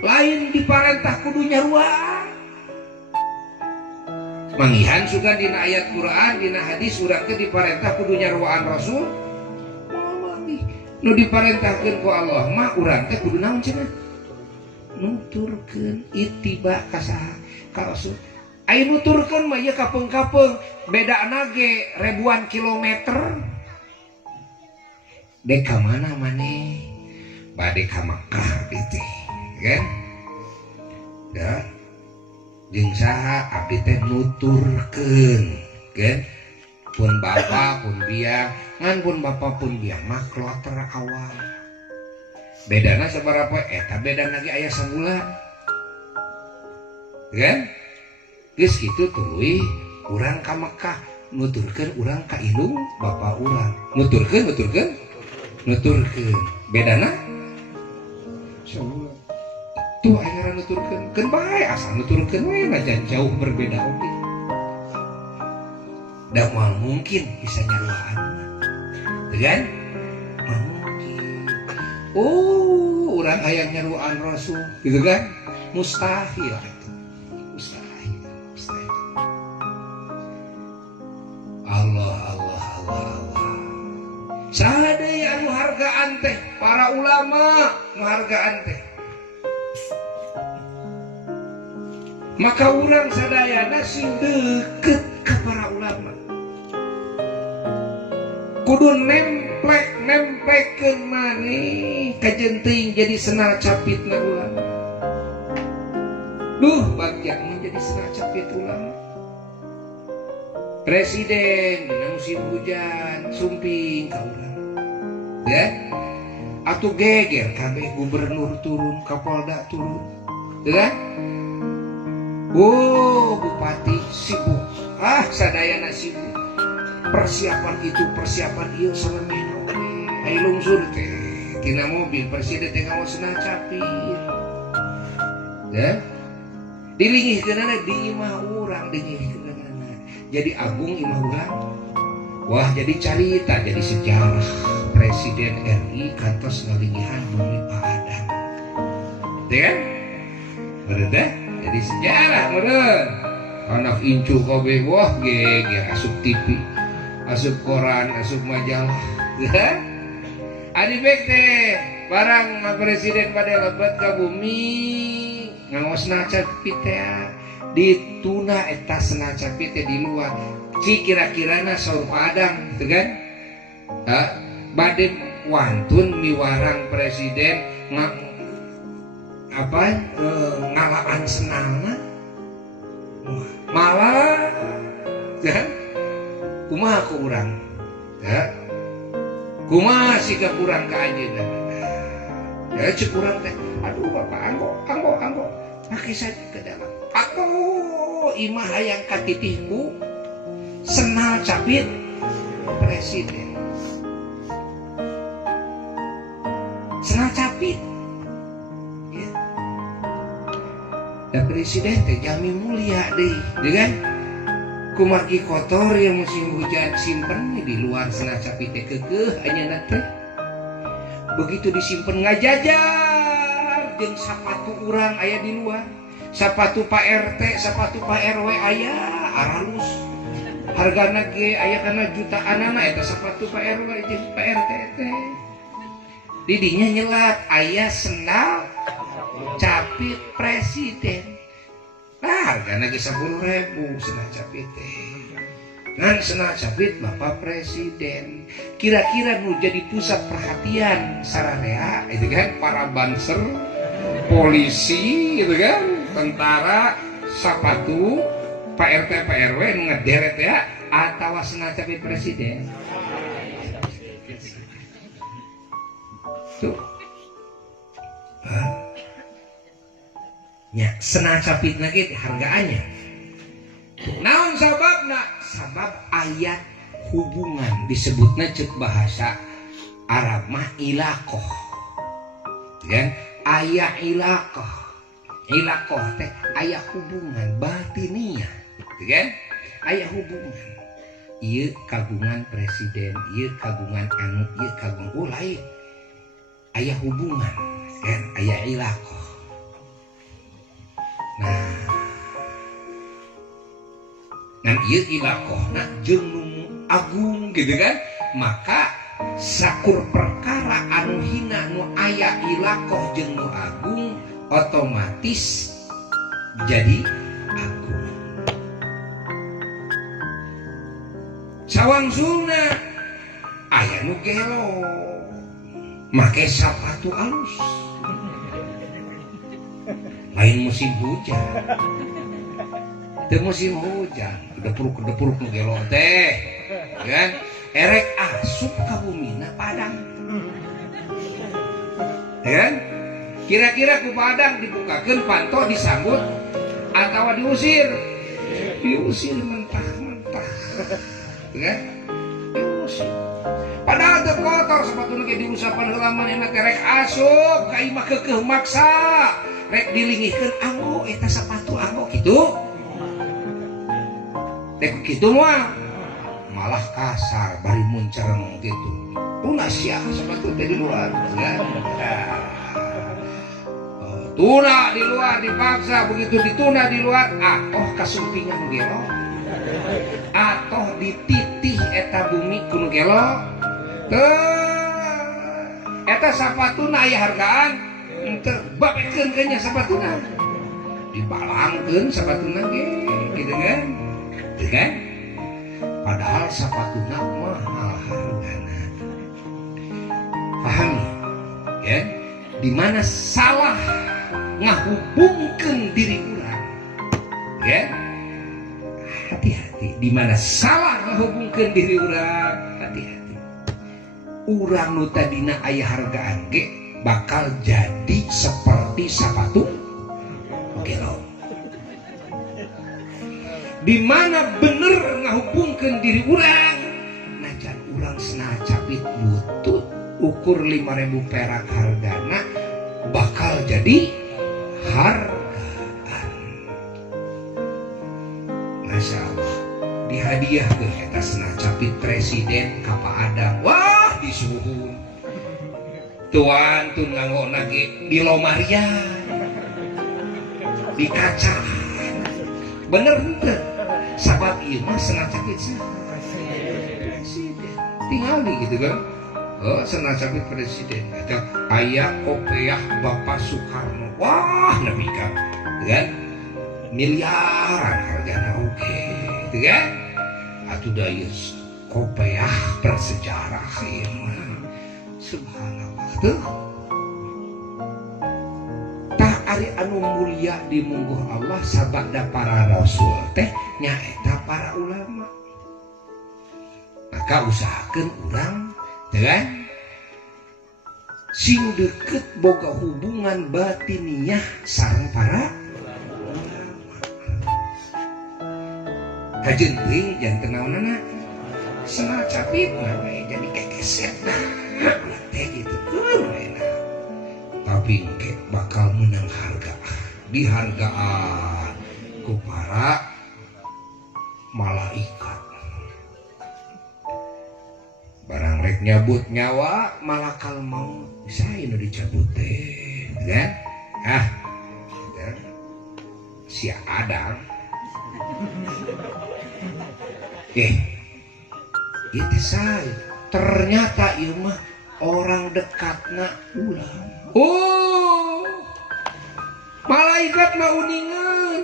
lain diparentah kudu nyaruaan mangihan sugan dina ayat Quran dina hadis urang teh diparentah kudu nyaruaan Rasul nu diparentahkeun ku Allah mah urang teh kudu naon cenah nuturkeun ittiba ka saha ka Rasul Aya nuturkeun mah ieu kapeung-kapeung bedana ge ribuan kilometer. Dek ka mana maneh? Bade ka Makkah teh, kan? Ya. Jeung saha abdi teh nuturkeun, kan? Pun bapa pun biang, ngan pun bapa pun biang mah kloter awal. Bedana sabaraha? Eta bedana ge aya sabulan. Kan? Geus kitu tuluy urang ka Mekah nuturkeun urang ka indung bapa urang. Nuturkeun. Bedana sabulan. Tuh aya nuturkeun. Keun bae asal nuturkeun we najan jauh berbeda oge. Da moal mungkin bisa nyaruaan. Kan? Mungkin. Oh, urang hayang nyaruaan Rasul, gitu kan? Mustahil itu. Mustahil. Allah. Salah deui anu hargaan teh, para ulama menghargaan teh. Maka urang sadayana sing deukeut ka para ulama. Kudu nemplekeun maneh kajenting jadi senal capitna ulama. Duh, bagja menjadi senal capit ulama. Presiden dina musim hujan sumping ka urang. Ya? Atuh geger kabeh gubernur turun, kapolda turun. Ya? Oh, bupati sibuk. Sadayana sibuk. Persiapan itu, persiapan ieu salemeno. Ai lungsur teh tina mobil presiden teh ngaos senang capit. Ya? Dilingihkeunana di imah urang dilingihkeunana. Jadi agung imah urang. Wah, jadi carita, jadi sejarah Presiden RI kantos ngalingihan bumi Padang. Ya kan? Bener dah? Jadi sejarah meureun. Anak incu kabeh wah geger asup TV, asup koran, asup majalah. Ya? Adi bek teh barang presiden pada lebat ka bumi ngangosna capit teh dituna eta sena capit teh di luar. Ci kira-kirana saur Padang, gitu kan? Bade wantun miwarang presiden ngalaan senalna malah kan kumaha ku urang ya kumaha siga urang ka anjeunna ya ceuk urang teh aduh bapak anggo make saja ke dalam aku imah hayang katitihku senal capit presiden senal capit. Dan presiden teh jami mulia deh, kan? Kumaki kotor yang musim hujan simpen di luar senang capit teh keukeuh anjeunna teh. Begitu disimpen ngajajar jeung sapatu urang aya di luar. Sapatu Pak RT, sapatu Pak RW aya aralus. Hargana ge aya kana jutaanana eta sapatu Pak RW jeung Pak RT teh. Di dinya nyelat aya sendal capit presiden. Hargana ge 10.000 senal capit teh. Ngan senal capit Bapak Presiden. Kira-kira nu jadi pusat perhatian sararea itu kan para banser, polisi gitu kan, tentara, sapatu, Pak RT, Pak RW nu ngederet ya atawa senal capit presiden. Tuh. Ya, senang capit lagi hargaannya. Naon sababna? Sabab ayat hubungan disebutnya cek bahasa Arab mah ilaqah. Ya, ayat ilaqah. Ilaqah teh ayat hubungan batiniyah, kan? Ayat hubungan. Ieu kagungan presiden, ieu kagungan anu, ieu kagungan lain. Ayat hubungan, kan? Ayat ilaqah. Nah ieu ilaqahna jeung nu agung gitu kan, maka sakur perkara anu hina nu aya ilaqah jeung nu agung otomatis jadi agung. sawangsulna aya nu gelo make sapatu alus lain musim hujan teu musim hujan kedepuruk nu gelo teh kan erek asup ka bumina Padang kan kira-kira ku Padang dibukakeun panto disambut atawa diusir mentah-mentah kan diusir padahal teu kotor sepatuna ge diusapan heula manehna teh rek asup ka imah keukeuh maksa rek dilingihkeun anggo eta sapatu anggo kitu rek kitu moal malah kasar bari muncereng gitu tuna sia sepatu teh di luar kan tuna di luar dipaksa begitu dituna di luar atoh kasumpingan gelo atoh dititih eta bumi kuno gelo eta sapatuna aya hargaan teu babekeun ke nya sapatuna dibalangkeun sapatuna ge gitu kan kan padahal sapatuna mahal hargana pahami ya di mana salah ngahubungkeun diri urang ya hati-hati di mana salah ngahubungkeun diri urang hati-hati urang nu tadina aya hargaan ge bakal jadi seperti sapatu gelo di mana bener ngahubungkeun diri urang najan urang senah capit butut ukur 5.000 perak hargana bakal jadi hargaan Masya Allah dihadiah ke eta senah capit presiden ka Pak Adang wah disuhun tuan tun nganggo nage di lomarian di kaca bener henteu sabab ieu mah senah capit presiden tinggal di gitu kan senah capit presiden eta aya kopiah Bapak Soekarno wah nabi kan miliaran hargana oke gitu kan atuh da ieu kopiah bersejarah ieu mah subhanallah tuh tah ari anu mulia di mungguh Allah sabada para rasul teh nyaeta para ulama maka usahakeun urang teh kan sing deket boga hubungan batiniah sareng para ulama kajeun teuing janten naonana senah capit jadi kekeset dah teh gitu tapi engke bakal menang harga dihargaan ku para malaikat barang rek nyabut nyawa malakal maut saya nu dicabut teh kan si Adam itu saya ternyata ieu mah orang dekatna urang malaikat mah uningan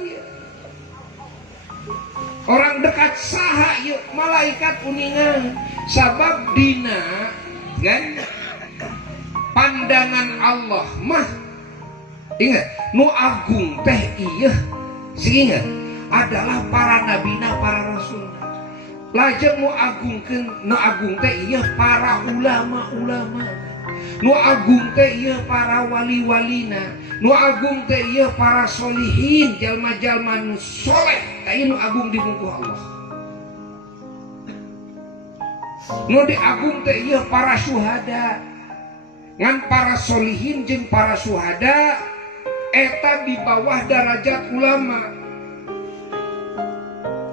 orang dekat saha yuk malaikat uningan sabab dina kan pandangan Allah mah ingat nu agung teh ieu ingat adalah para nabina para rasul lajeng nu agung teh ieu para ulama-ulama nu agung teh ieu para wali-walina nu agung teh ieu para solihin jalma-jalma nu soleh teh nu agung di muka Allah nu diagung teh ieu para syuhada ngan para solihin jeung para syuhada eta di bawah derajat ulama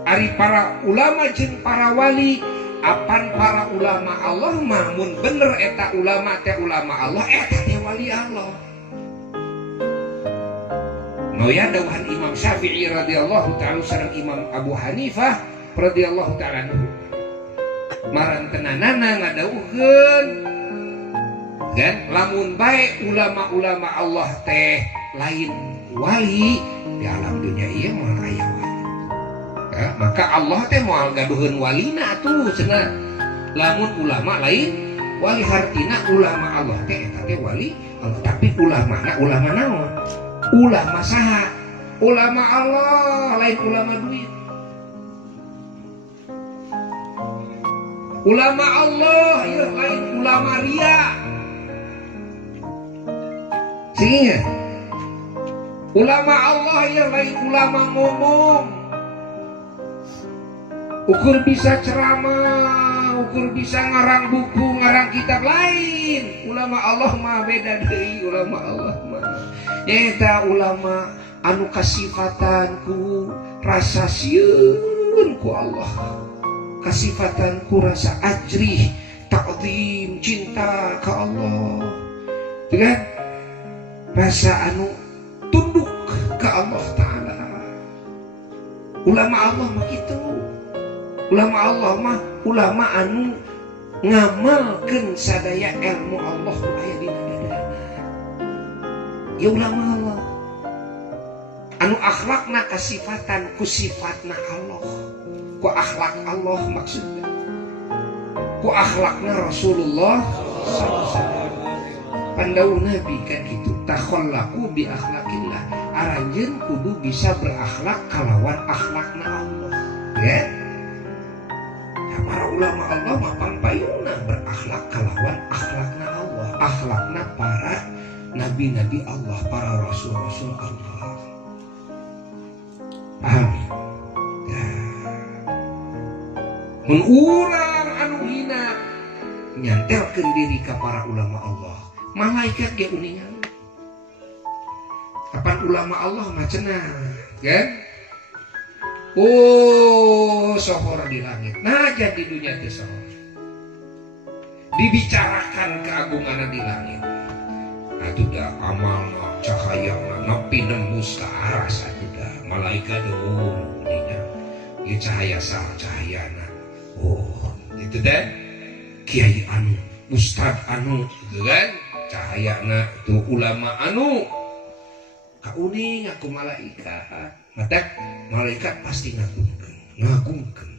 ari para ulama jeung para wali apan para ulama Allah mah mun bener eta ulama teh ulama Allah eta teh wali Allah noya dawuhan Imam Syafi'i radhiyallahu ta'ala sareng Imam Abu Hanifah radhiyallahu ta'ala marantenanana ngadawuhkeun kan lamun bae ulama-ulama Allah teh lain wali di alam dunia ieu mah aya wali Ya, maka Allah teh moal gaduheun walina tuh cenah. Lamun ulama lain wali hartina ulama Allah teh eta teh wali Allah. Tapi ulama naon? Ulama saha? Ulama Allah lain ulama duit. Ulama Allah ya lain ulama ria. Sehingga ulama Allah ya lain ulama ngomong. Ukur bisa ceramah, ukur bisa ngarang buku, ngarang kitab lain. Ulama Allah mah beda deui, ulama Allah mah. Eta ulama anu kasifatan ku rasa sieun ku Allah. Kasifatan ku rasa ajrih, ta'zim, cinta ka Allah. Kan? Rasa anu tunduk ka Allah Ta'ala. Ulama Allah mah kitu. Ulama Allah mah ulama anu ngamalkeun sadaya ilmu Allah aya dina dadana. Ya ulama Allah anu akhlakna kasifatan ku sifatna Allah, ku akhlak Allah maksudnya, ku akhlakna Rasulullah sallallahu alaihi wasallam. Pandaun Nabi kan itu takhallaku bi akhlakillah, aranjeun kudu bisa berakhlak kalawan akhlakna Allah. Ya. Para ulama Allah mah pangpayuna berakhlak kalawan akhlakna Allah, akhlakna para nabi-nabi Allah, para rasul-rasul Allah. Paham? Ya. Mun urang anu hina nyantelkeun diri ka para ulama Allah, malaikat ge uningan. Kapan ulama Allah mah cenah, kan? Oh, sohor di langit. Nah, jadi dunia teh sohor. Dibicarakan keagungan di langit. Atuh da amalna, cahayana, nepi nembus ka aras atuh da malaikat oh dina. Ieu cahaya sah cahayana. Oh, itu teh kiai anu, ustad anu, gitu kan? Cahayana tuh ulama anu. Kauning aku malaikat. Mata malaikat pasti ngagungkeun.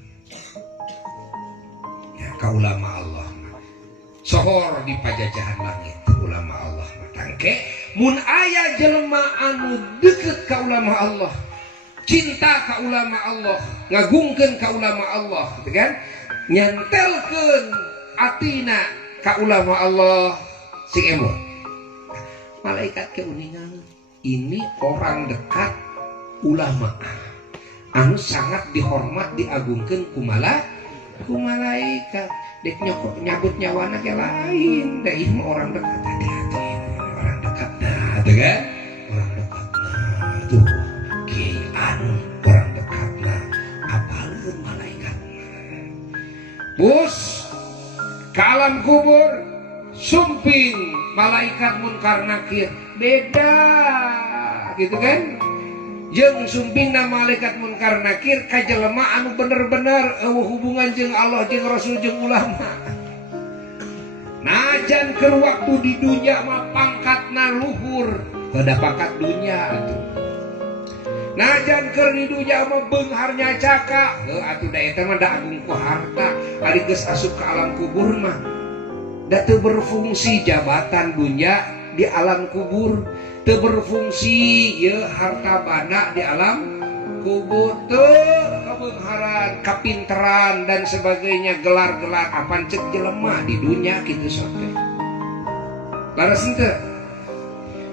Ya ka ulama Allah sohor di pajajahan langit ulama Allah tangke mun aya jelema anu deukeut ka ulama Allah, cinta ka ulama Allah, ngagungkeun ka ulama Allah, gitu kan? Nyantelkeun atina ka ulama Allah sing emot. Malaikat keuningan ini orang dekat ulama anu sangat dihormat diagungkeun ku malaikat. Dek nyabut nyawana ge lain, da ieu mah orang dekat, hati-hati orang dekat nah teh kan orang dekat nah tuh kiai anu orang dekat nah apalkeun malaikat bus ka alam kubur sumping malaikat munkar nakir beda gitu kan. Jeung sumpingna malaikat munkar nakir ka jelema anu bener-bener hubungan jeung Allah jeung Rasul jeung ulama. Najan keur waktu di dunya mah pangkatna luhur, teu pangkat dunya atuh. Najan keur di dunya mah beungharnya caka, heuh atuh da eta mah da agung ku harta, ari geus asup ka alam kubur mah da teu berfungsi jabatan dunya di alam kubur. Teu berfungsi ya harta bana di alam kubur, teu kabeungharan, kapinteran dan sebagainya, gelar-gelar apan cek jelema di dunia kitu soke. Laras henteu.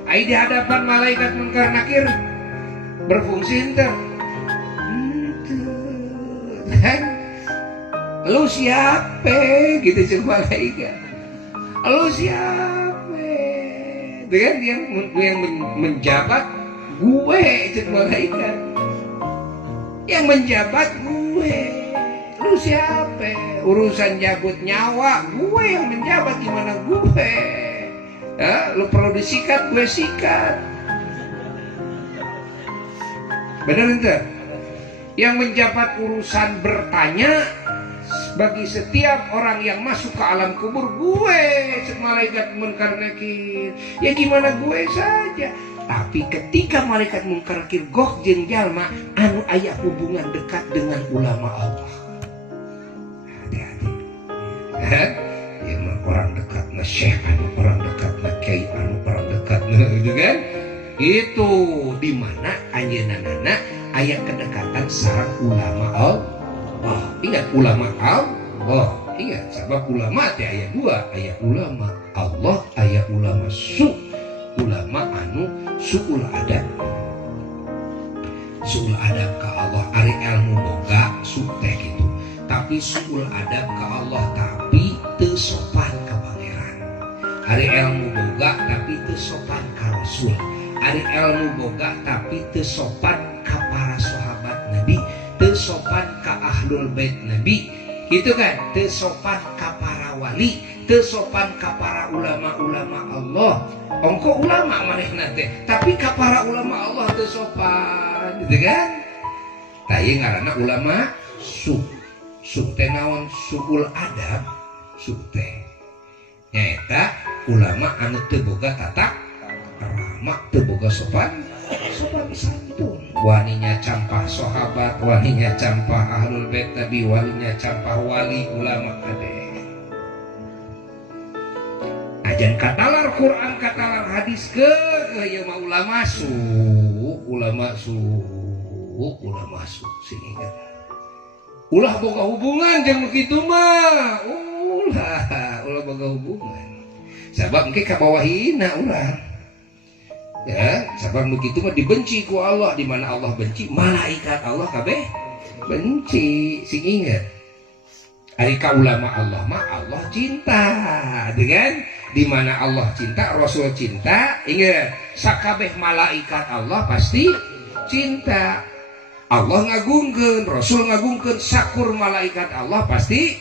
Ai di hadapan malaikat munkar nakir berfungsi henteu? Henteu. Kan? Lu siapa gitu cek malaikat. Lu siapa? Dengan yang menjabat gue cek malaikat, yang menjabat gue, lu siapa? Urusan jabut nyawa gue yang menjabat, gimana gue? Ya, lu perlu disikat, gue sikat. Benar ente? Yang menjabat urusan bertanya bagi setiap orang yang masuk ke alam kubur, gue malaikat munkar nakir. Ya gimana gue saja. Tapi Tapi ketika malaikat mungkar nakir goh jeung jalma anu aya hubungan dekat dengan ulama Allah, hati-hati. Ya mah orang dekat na syekh, anu orang dekat na kiai, anu orang dekat na gitu kan. Itu di mana anjeunna aya kedekatan sareng ulama Allah. Ingat ulama Allah. Ingat sebab ulama teh aya dua, aya ulama Allah, aya ulama ulama anu suul adab. Suul adab ka Allah ari ilmu boga su teh gitu. Tapi suul adab ka Allah tapi teu sopan ka pangeran. Ari ilmu boga tapi teu sopan ka Rasul. Ari ilmu boga tapi teu sopan ka para sahabat Nabi, teu sopan ka ahlul bait Nabi. Gitu kan? Teu sopan ka para wali, teu sopan ka para ulama-ulama Allah. Ongko ulama manehna teh, tapi ka para ulama Allah teu sopan, gitu kan? Tah ieu ngaranna ulama su teh naon? Suul adab, su teh nyaeta ulama anu teu boga tata krama, teu boga sopan santun. Waninya campah sahabat, waninya campah ahlul bait Nabi, walinya campah wali ulama ade. Ajan katalar Quran, katalar hadis ke ieu mah ulama su sing ingat. Ulah boga hubungan jeung kitu mah. Ulah boga hubungan. Sabab engke ka bawahina urang. Ya, sabab begitu mah dibenci ku Allah, di mana Allah benci, malaikat Allah kabeh benci. Sing ingat. Ari ka ulama Allah mah Allah cinta, dengan di mana Allah cinta, Rasul cinta, ingat sakabeh malaikat Allah pasti cinta. Allah ngagungkeun, Rasul ngagungkeun, sakur malaikat Allah pasti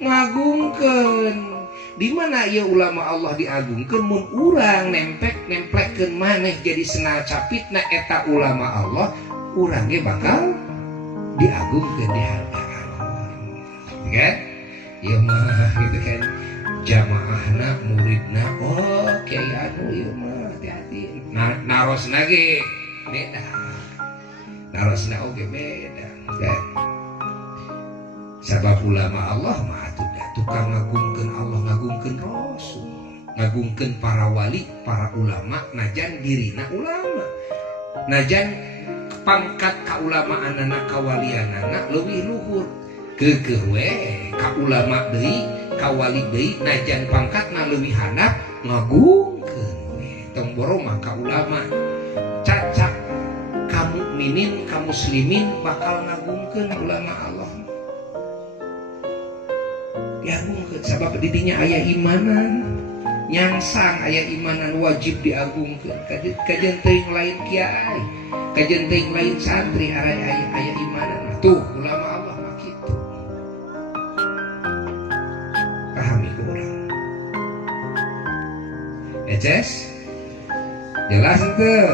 ngagungkeun. Di mana ya ulama Allah diagungkeun mun urang nemplekeun maneh jadi senal capitna eta ulama Allah, urang ge bakal diagungkeun, dihargaan. Kan? Ya mah gitu kan. Jamaahna, muridna, oh kiai anu ieu mah hati-hati. Narosna ge beda. Narosna oge beda. Kan? Sabab ulama Allah mah tukang ngagungkeun Allah, ngagungkeun Rasul, ngagungkeun para wali, para ulama, najan dirina ulama, najan pangkat kaulamaanana kawalianana leuwih luhur, keukeuh we ka ulama deui, ka wali deui, najan pangkatna leuwih handap ngagungkeun we. Tong boro mah ka ulama cacak ka mukminin, ka muslimin bakal ngagungkeun ulama Allah. Diagungkeun sabab di dinya aya imanan, nyangsang aya imanan wajib diagungkeun. Kajen teuing lain kiai, kajen teuing lain santri, aya imanan. Tuh ulama Allah mah kitu. Pahami ku urang. Eces? Jelas teu?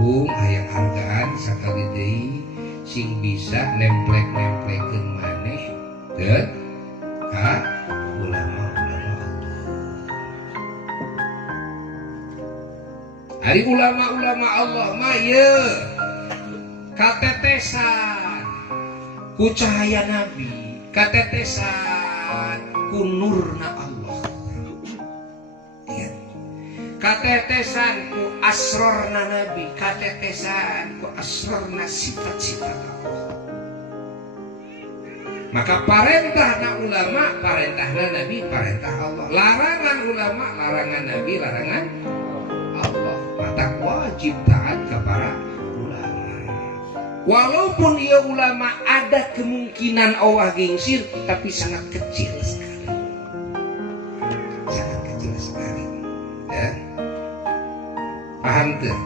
Allah hayang hargaan sakali deui sing bisa nemplek-nemplekeun maneh teu ka ulama-ulama Allah. Ari ulama-ulama Allah mah yeu katetesan ku cahaya Nabi, katetesan ku nurna Allah, katetesan ku asrorna Nabi, katetesan ku asrorna sifat-sifat Allah. Maka parentahna ulama, parentahna Nabi, parentah Allah. Larangan ulama, larangan Nabi, larangan Allah. Maka wajib taat kepada ulama. Walaupun ia ulama ada kemungkinan Allah gingsir, tapi sangat kecil sekali. Sangat kecil sekali. Ya. Paham tuh?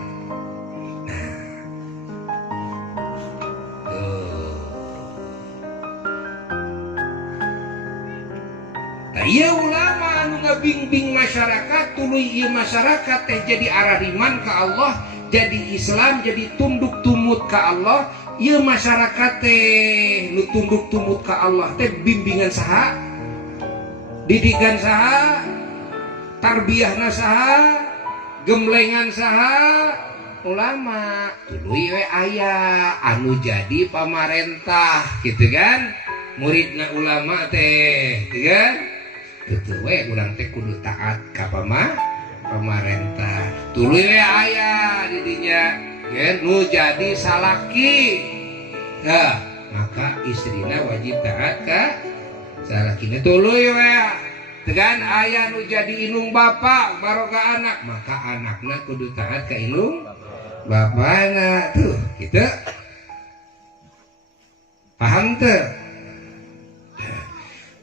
Nah, iya ulama anu ngabimbing masyarakat, tuluy ieu masyarakat teh jadi arah iman ke Allah, jadi Islam, jadi tunduk tumur tumut ka Allah, ieu masyarakat teh nu tunduk tumut ka Allah teh bimbingan saha? Didikan saha? Tarbiyahna saha? Gemlengan saha? Ulama. Tuluy we aya anu jadi pamarentah gitu kan, muridna ulama teh gitu kan. Tutu we urang teh kudu taat ka pamarentah. Tuluy we aya di dinya ya nu jadi salaki. Nah, maka istrina wajib taat ka salakina. Tuluy we tegan aya nu jadi indung bapak baroga anak, maka anakna kudu taat ka indung bapana. Tuh gitu paham tuh.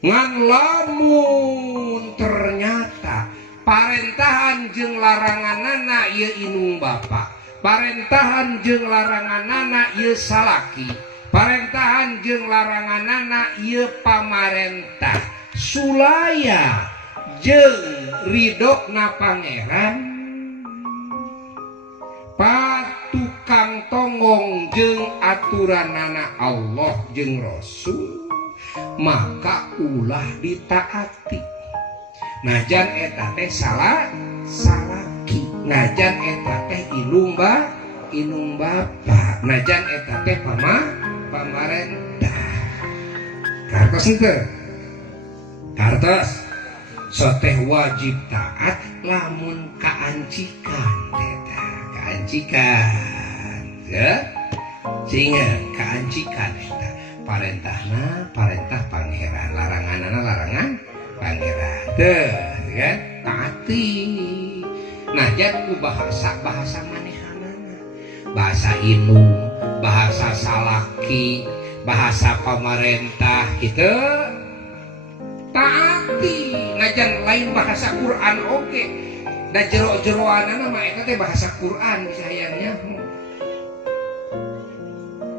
Ngan lamun ternyata parentahan jeung laranganana ieu indung bapak, parentahan jeung laranganana ieu salaki, parentahan jeung laranganana ieu pamarentah, sulaya jeung ridona pangeran, patukang tongong jeung aturanana Allah jeung Rasul, maka ulah ditaati. Najan eta teh salaki, najan eta teh indung bapak, najan eta teh pamarentah. Kartos henteu? Kartos soteh wajib taat lamun kaancikan eta, kaancikan ya. Sehingga kaancikan eta parentahna parentah pangeran, laranganana larangan pangeran. Teuh kan taati. Najan ku bahasa manehanana, bahasa indung, bahasa salaki, bahasa pamarentah gitu taati. Najan lain bahasa Quran oke, da jero-jeroanana mah eta teh bahasa Quran sayangnya.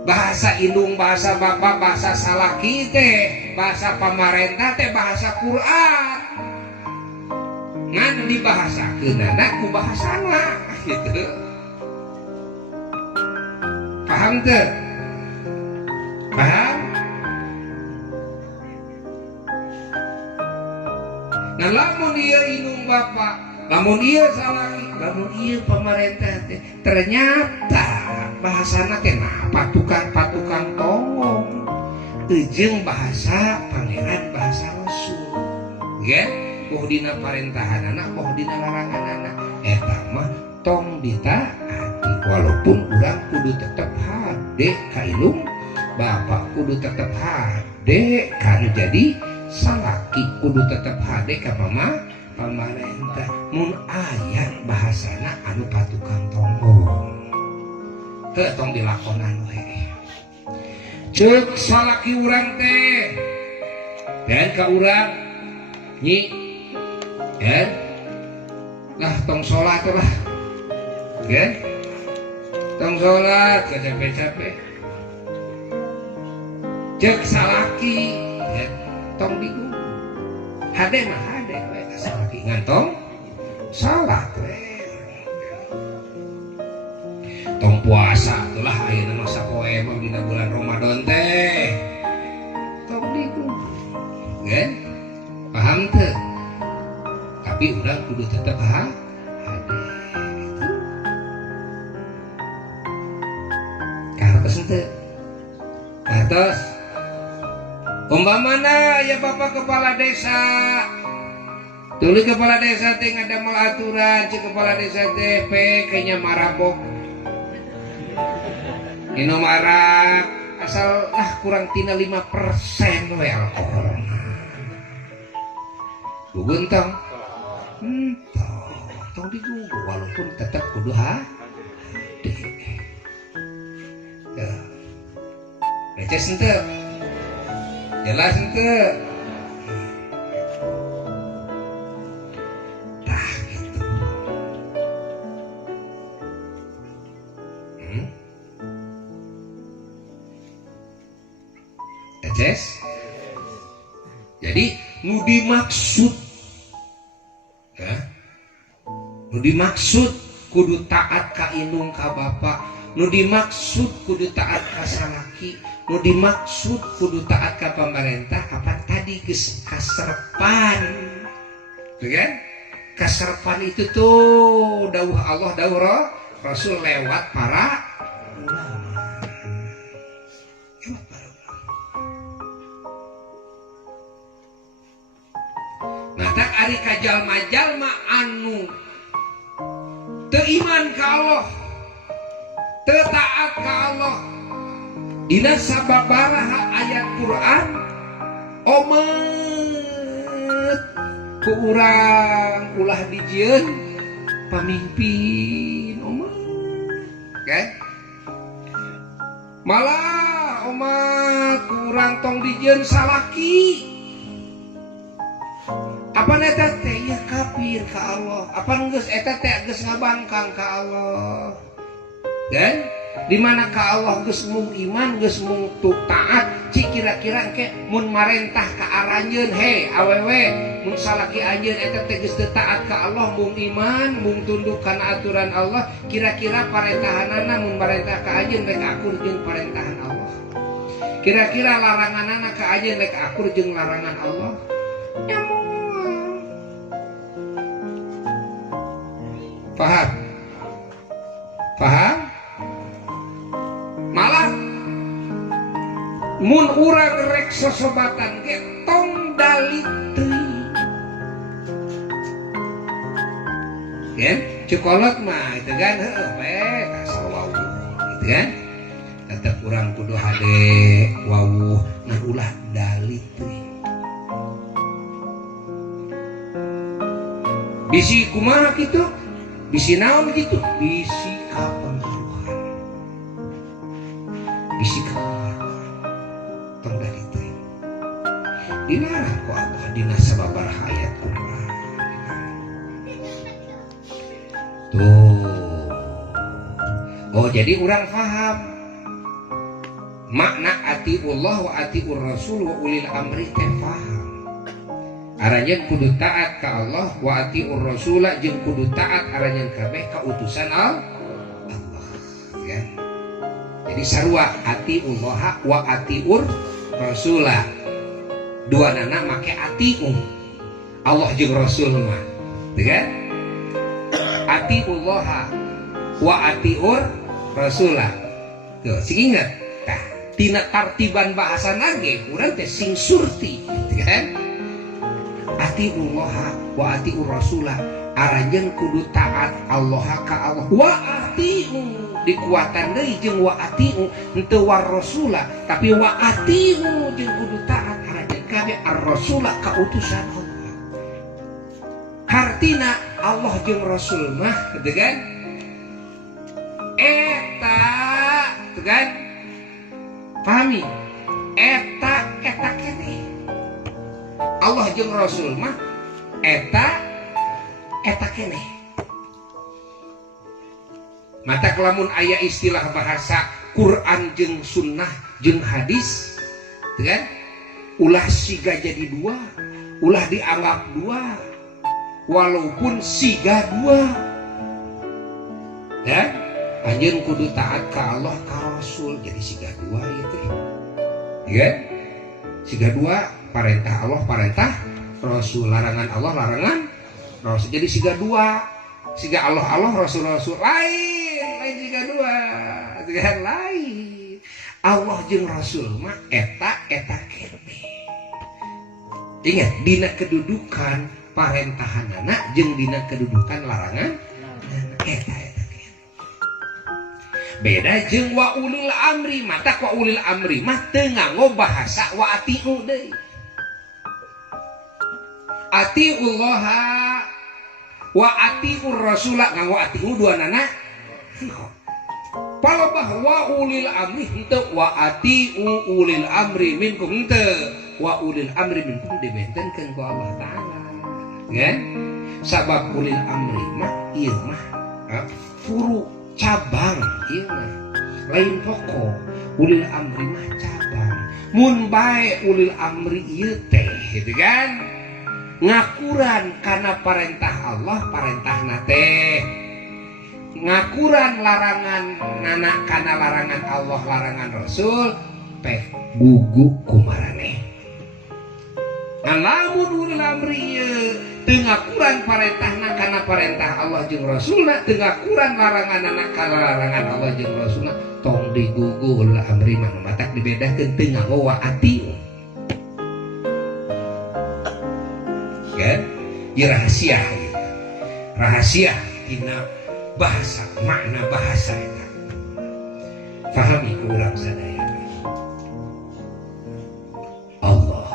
Bahasa indung, bahasa bapak, bahasa salaki teh, bahasa pamarentah teh bahasa Quran. Ngan dibahasakeunana ku bahasana gitu. Paham teu? Paham? Nah lamun ieu indung bapak, lamun ieu salaki, lamun ieu pamarentah teh ternyata bahasana teh patukang tongong jeung bahasa pangeran, bahasa Rasul ya. Poh dina parentahanana, poh dina laranganana eta mah tong ditaati. Walaupun urang kudu tetep hade ka indung bapak, kudu tetep hade kan jadi salaki, kudu tetep hade ka pamarentah. Mun aya bahasana anu patukang tongong teu tong dilakonan we. Ceuk salaki urang teh dan ka urang nyi kan lah tong salat lah kan, tong salat capek-capek. Ceuk salaki kan tong digu hade mah hade we ka salaki ngantong salat we. Tong puasa itulah ayeuna masa poe mah dina bulan Ramadan teh tong digu kan, paham teu? Tapi urang kudu tetep hade gitu. Kartos henteu? Kartos umpamana ya bapak kepala desa, tuluy kepala desa teh ngadamel aturan, cek kepala desa teh kayaknya marabok minum arak asal kurang tina 5% we alkohol. Gugun tong tong digugu walaupun tetap kudu hade. Ya. Beces henteu? Jelas henteu? Tah gitu. Beces? Jadi nu dimaksud ya, nu dimaksud kudu taat ka indung ka bapak, nu dimaksud kudu taat ka salaki, nu dimaksud kudu taat ka pemerintah. Apa tadi geus kaserpan, tuh kan? Kaserpan itu tuh dawuh Allah, dawuh Rasul lewat para ulama. Nah, tak ari ka jalma-jalma anu teu iman ka Allah, teu taat ka Allah, dina sababaraha ayat Quran omet ku urang ulah dijieun pamimpin omet kan, malah omat ku urang tong dijieun salaki. Apa eta teh ya kafir ka Allah, apa geus eta teh geus ngabangkang ka Allah. Dan di mana ka Allah geus mung iman, geus mung taat, cik kira-kira engke mun marentah ka aranjeun he awewe mun salaki anjeun eta teh geus teu taat ka Allah, mung iman, mung tunduk kana aturan Allah, kira-kira parentahanana mun marentah ka anjeun rek akur jeung parentahan Allah. Kira-kira laranganana ka anjeun rek akur jeung larangan Allah. Paham? Paham? Malah mun urang rek sosobatan ge tong dalit teuing. Kan? Cekolot mah itu kan heuh we kasar wawuh gitu kan. Tetep urang kudu hade wawuh mun ulah dalit teuing. Bisi kumaha kitu? Bisi naon gitu? Bisi kapengaruhan. Bisi kapengaruhan. Tong dari teh. Dilarang ku Allah dina sababaraha ayat Quran. Tuh. Oh, jadi urang paham makna atiullah wa atiur rasul wa ulil amri teh paham. Aranjeun kudu taat ka Allah wa atiur rasula jeung kudu taat aranjeun kabeh ka utusan Allah ya. Jadi sarua atiullah wa atiur rasula, dua nana make atiung Allah jeung rasul mah teu kan. Atiullah wa atiur rasula tuh sing ingat tah tina tartiban bahasana ge urang teh sing surti teu kan. Atiullah wa atiur rasulah, aranjeun kudu taat Allah ka Allah wa atiu dikuatan deui jeung wa atiu henteu war rasulah tapi wa atiu jeung kudu taat aranjeun kabeh ar-rasulah ka utusan Allah. Hartina Allah jeung rasul mah teu kan eta teu kan pahami eta keneh Allah jeung rasul mah eta keneh. Mata kelamun aya istilah bahasa Quran jeung sunnah jeung hadis teu kan ulah siga jadi dua, ulah dianggap dua walaupun siga dua. Ya, anjeun kudu taat ka Allah ka Rasul jadi siga dua ieu teh. Ya. Siga dua perintah Allah perintah Rasul, larangan Allah larangan Rasul. Jadi siga dua, siga Allah Rasul lain siga dua, siga lain. Allah jeung Rasul mah eta keneh. Ingat dina kedudukan parentahanana jeung dina kedudukan larangan eta keneh. Beda jeung wa ulil amri, mata wa ulil amri mah teu nganggo bahasa wa atiu deui. Atiullah wa atiur rasulah nganggo atiu dua nana. Palebah wa ulil amri henteu wa atiu ulil amri minkum henteu wa ulil amri minkum dibentenkeun ku Allah taala. Kan? Sabab ulil amri mah ieu mah furu cabang ieu mah lain pokok. Ulil amri mah cabang. Mun bae ulil amri ieu teh gitu kan ngakuran karena perintah Allah, perintahna teh ngakuran larangan anak kana larangan Allah larangan Rasul peh gugu kumarane ngalamun ulil amri teu ngakuran parentahna kana parentah Allah jeung Rasulna teu ngakuran larangan anak kana larangan Allah jeung Rasulna tong digugu ulil amri mah matak dibedakeun teu ngagowa ati kan ieu rahasia gitu. Rahasia dina bahasa makna bahasa eta pahami ku urang sadaya Allah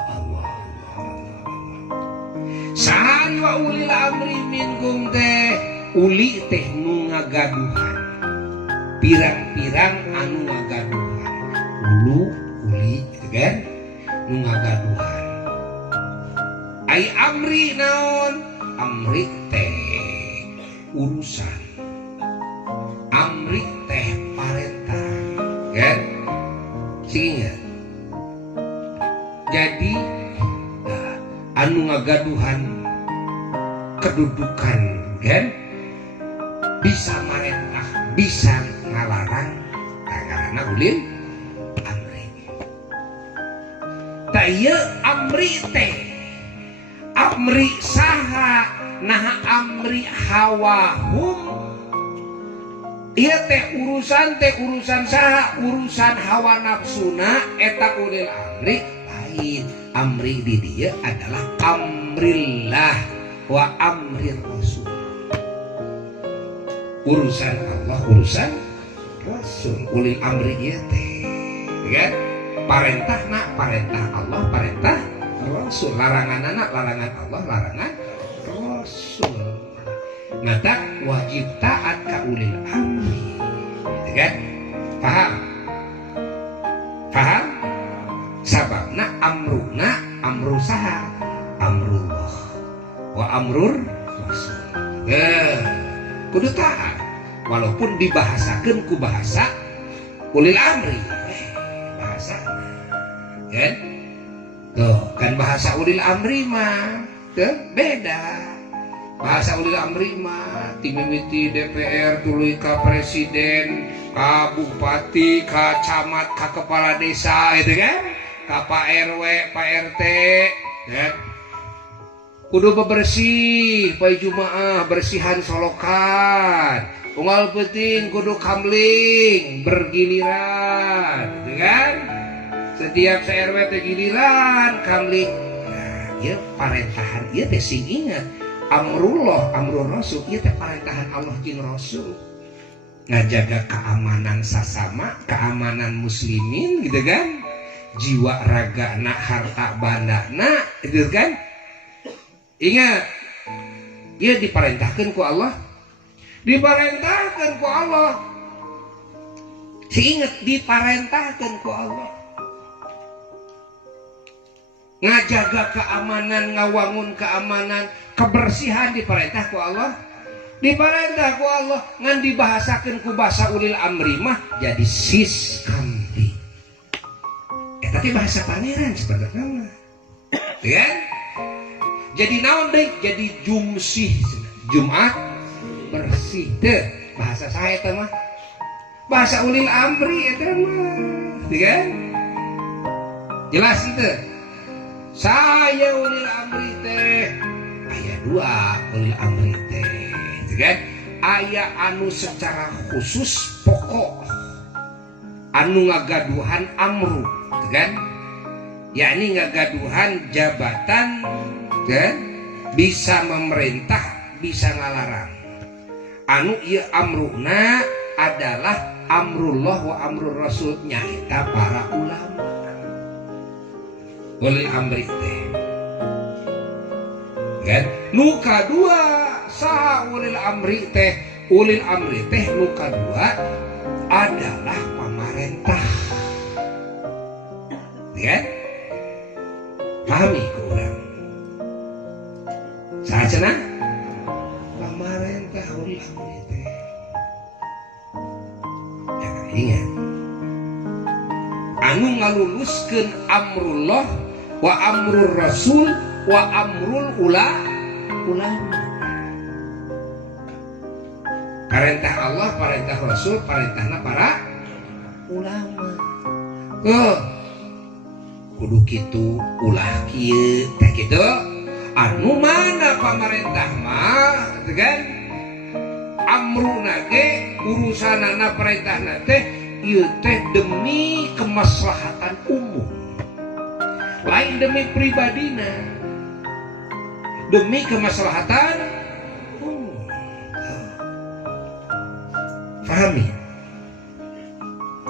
sahari wa ulil amri minkum teh uli teh nu ngagaduhan pirang-pirang anu ngagaduhan uli gitu kan nu ngagaduhan ai amri naon amri teh urusan amri teh parentah kan sehingga jadi anu ngagaduhan kedudukan kan bisa marentah bisa ngalarang karena ulil amri taya amri teh amri saha nah amri hawahum ieu teh urusan saha urusan hawa nafsuna eta ulil amri lain amri di dia adalah amrillah wa amrir rasul urusan Allah urusan rasul ulil amri ieu teh kan parentahna parentah Allah parentah rasul larangan anak larangan Allah larangan rasul mata wajib taat ka ulil amri gitu kan paham sababna amruna amru saha amrullah wa amrur rasul kudu taat walaupun dibahasakeun ku bahasa ulil amri bahasa kan tuh kan bahasa ulil amri mah tuh beda bahasa ulil amri mah timimiti DPR tuluy ka presiden ka bupati ka camat ka kepala desa gitu kan ka Pak RW Pak RT kan kudu bebersih pai jumaah bersihan solokan unggal penting kudu kamling bergiliran gitu kan setiap RW teh giliran kamling nah ieu parentahan ieu teh sing ingat amrullah amrul rasul ieu teh parentahan Allah jeung Rasul ngajaga keamanan sasama keamanan muslimin gitu kan jiwa ragana harta bandana gitu kan ingat ieu diparentahkeun ku Allah diparentahkeun ku Allah ingat diparentahkeun ku Allah ngajaga keamanan ngawangun keamanan kebersihan diperintah ku Allah diperintah ku Allah ngan dibahasakeun ku bahasa ulil amri mah jadi sis kamri tapi bahasa pangeran sebenarnya ya jadi naon deui jadi jumsih Jumat bersih teh bahasa saya teh mah bahasa ulil amri eta mah kan jelas itu saya ulil amri teh aya dua ulil amri teh kan aya anu secara khusus pokok anu ngagaduhan amru kan yakni ngagaduhan jabatan kan bisa memerintah bisa ngalarang anu ieu amruna adalah amrullah wa amrul rasul nyaita para ulama ulil amri teh kan nu kadua saha ulil amri teh nu kadua adalah pamarentah kan pahami ku urang saha cenah pamarentah ulil amri teh ya ingat anu ngaluluskeun amrullah wa amrul rasul wa amrul ulama Perintah Allah, perintah Rasul, perintahna para ulama. Kudu kitu ulah kieu teh kitu. Anu mana pamarentah mah kan amruna ge urusanana perintahna teh ieu teh demi kemaslahatan umum. Lain demi pribadina. Demi kemaslahatan umum. Pahami?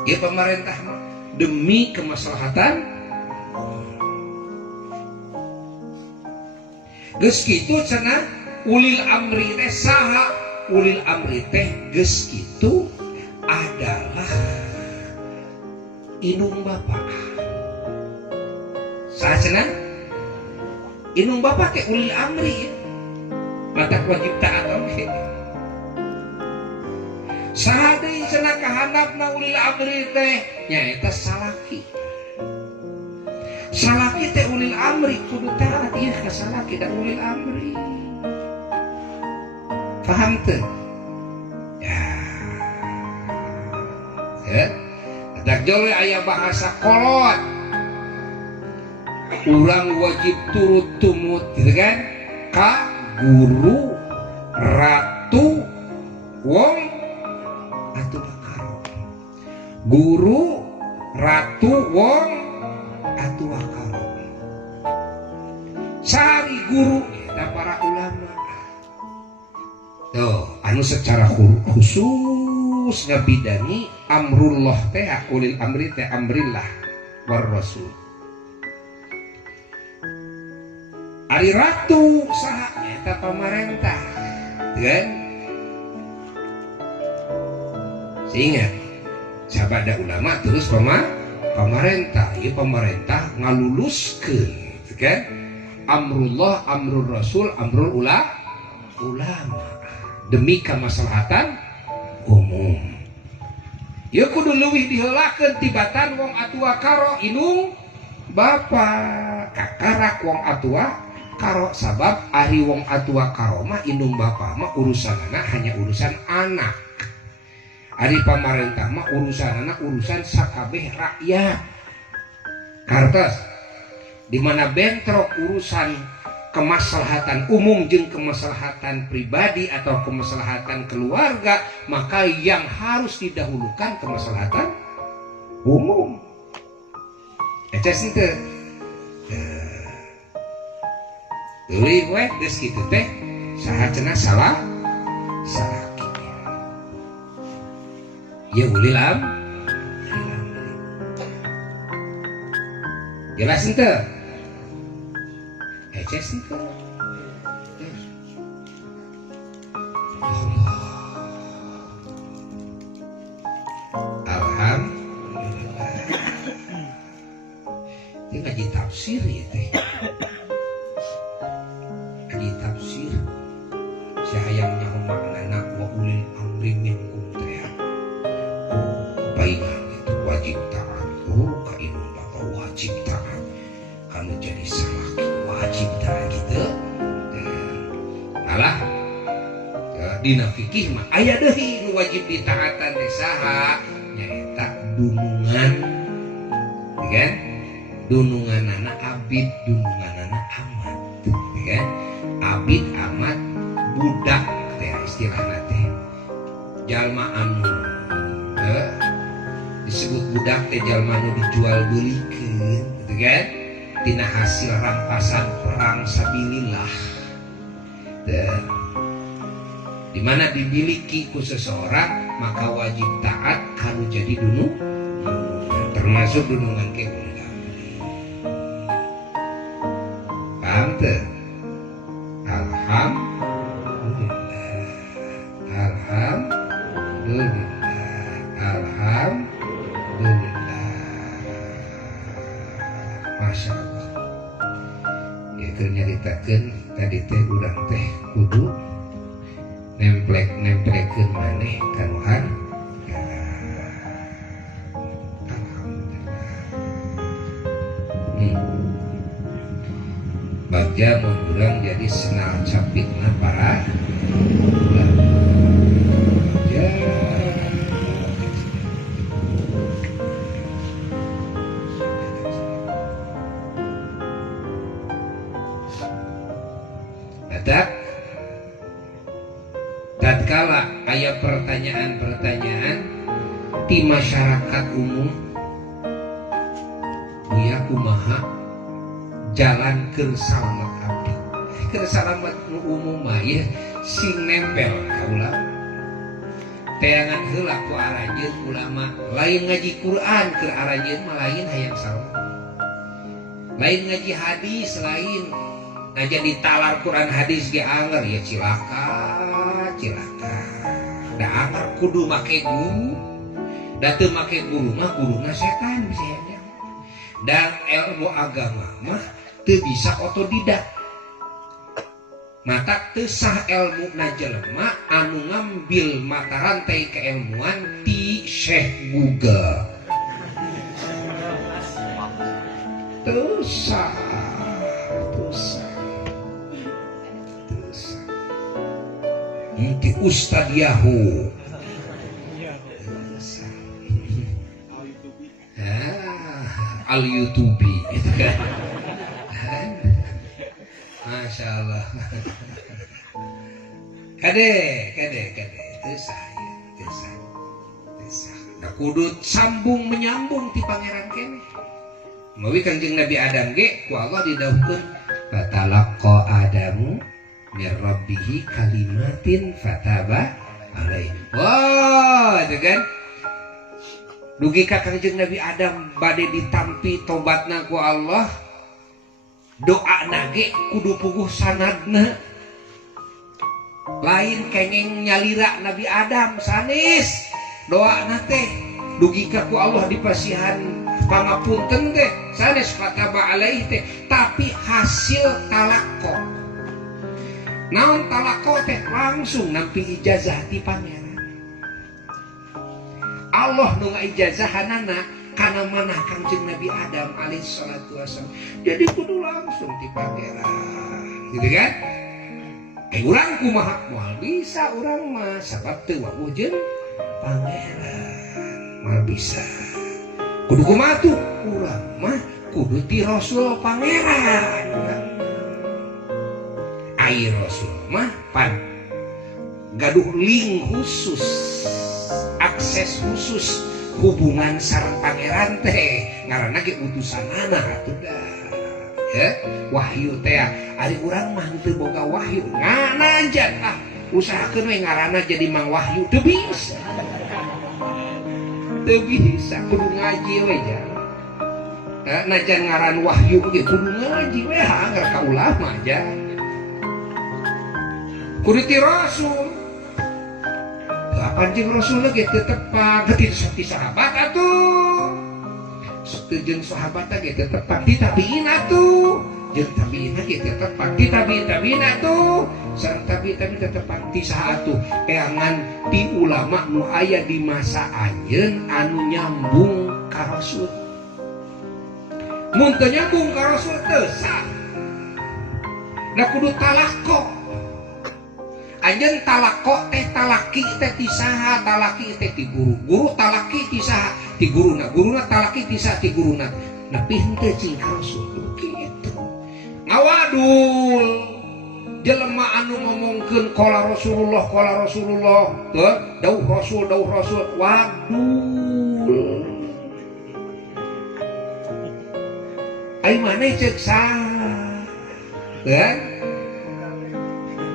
Ya pemerintah mah demi kemaslahatan. Geus kitu cenah ulil amri teh saha? Ulil amri teh geus kitu adalah indung bapa. Saha cenah? Indung bapa ke ulil amri. Mata wajib taat oke. Saha deui cenah kahandapna ulil amri teh? Nyaeta salaki. Salaki teh ulil amri kudu taat ieu ka salaki da ulil amri. Paham teu? Ya. Adak jole aya bahasa kolot. Urang wajib turut tumut gitu kan? Ka guru, ratu, wong atuh bakaro. Guru, ratu, wong atuh bakaro. Cari guru eta para ulama. Tuh, anu secara khusus ngabidani amrullah teh ulil amri teh amrillah war rasul. Ari ratu saha eta pamarentah, kan? Sehingga sabada ulama terus pamarentah, ieu pamarentah ngaluluskeun, kan? Amrullah, amrul rasul, amrul ulama demi kemaslahatan umum. Ya kudu leuwih diheulakeun tibatan wong atua karo indung bapa kakarak wong atua karo sabab ari wong atua karo mah indung bapa mah urusanana hanya urusan anak. Ari pamarentah mah urusanana urusan sakabeh rakyat. Kartos di mana bentrok urusan kemaslahatan umum jeung kemaslahatan pribadi atau kemaslahatan keluarga, maka yang harus didahulukan kemaslahatan umum. Eces henteu. Tuluy we geus kitu teh saha cenah salah kitu. Ya ulil am. Jelas henteu? Eces henteu. Alhamdulillah. Ini ngaji tafsir ya teh. Ngaji tafsir. Sayangnya maknana wa ulil amri minkum teh. Baiklah itu wajib taat. Ka indung bapa wajib taat. Kalau jadi salaki wajib taat gitu. Alah. Dina fikih mah aya deui nu wajib ditaatan teh saha? Nyaeta dunungan. Kan? Dununganana abid, dununganana amat. Kan? Abid amat budak teh istilahna teh. Jalma anu disebut budak teh jalma anu dijual beulikeun, gitu kan? Tina hasil rampasan perang sabilillah. Di mana dimiliki ku seseorang maka wajib taat kalau jadi dunungan, termasuk dunungan ke ulil amri. Paham teu? Alhamdulillah. Masya Allah. Ya keur nyaritakeun tadi teh urang teh kudu nemplek-nemplekeun maneh ka Tuhan. Alhamdulillah. Bagja mun urang jadi senal capitna para ulama. tatkala aya pertanyaan-pertanyaan di masyarakat umum ya kumaha jalan keur salamet abdi keur salamet nu umum mah ya sing nempel ka ulama teangan heula ku aranjeun ulama lain ngaji Quran keur aranjeun mah lain hayang salamet lain ngaji hadis lain ngaji ditalar Quran hadis ge anger ya cilaka da anger kudu make guru da teu make guru mah guruna setan biasanya dan ilmu agama mah teu bisa otodidak mata teu sah ilmu na jelema anu ngambil mata rantai keilmuan ti Syekh Google teu sah ti Ustad Yahoo al YouTube gitu kan. Masya Allah. Kade itu saya. Nah kudu sambung menyambung ti pangeran kene. Mawi Kanjeng Nabi Adam ge ku Allah didhawuhkeun fatalaqa Adamu mir rabbihi kalimatin fataba alaihi. Wah, itu kan. Dugi ka Kanjeng Nabi Adam bade ditampi tobatna ku Allah. Doana ge kudu puguh sanadna. Lain kengeng nyalira Nabi Adam sanes. Doana teh dugi ka ku Allah dipasihan pangapunten teh sanes fataba alaihi teh tapi hasil talaqo. Naon talaqo teh langsung nampi ijazah ti pangeran. Allah nu ngaijazahanana kana manah Kanjeng Nabi Adam alaihi salatu wasallam. Jadi kudu langsung di pangeran. Gitu kan? Urang kumaha moal bisa urang mah sabab teu wawuh jeung pangeran. Moal bisa. Kudu kumaha tuh? Urang mah kudu ti Rasul pangeran. Ai Rasul mah pan gaduh link khusus. Akses khusus hubungan sareng pangeran teh ngaranna ge utusanana atuh dah ya wahyu teh ari urang mah teu boga wahyu nganajan usahakeun we ngaranna jadi mang wahyu teu bisa kudu ngaji we jan najan ngaran wahyu ge kudu ngaji we anggar ka ulama jan kudu ti Rasul Panjang Rasul lagi tetepan di sahabat atuh setuju sahabat lagi tetepan di tabiin atuh jeung tabiin lagi tetepan di tabiin atuh sareng tabiin tetepan di sahatu eangan di ulama nu aya di masa anjeun anu nyambung ka Rasul mun teu nyambung ka Rasul teu sah da kudu talaqo anjeun talaqo teh talaki teh ti saha talaki teh ti guru talaki ti saha ti guruna talaki ti saha ti guruna nepi henteu cing Rasul kitu ngawadul jelema anu ngomongkeun qala Rasulullah teu dawuh Rasul wadul ai maneh ceuk saha kan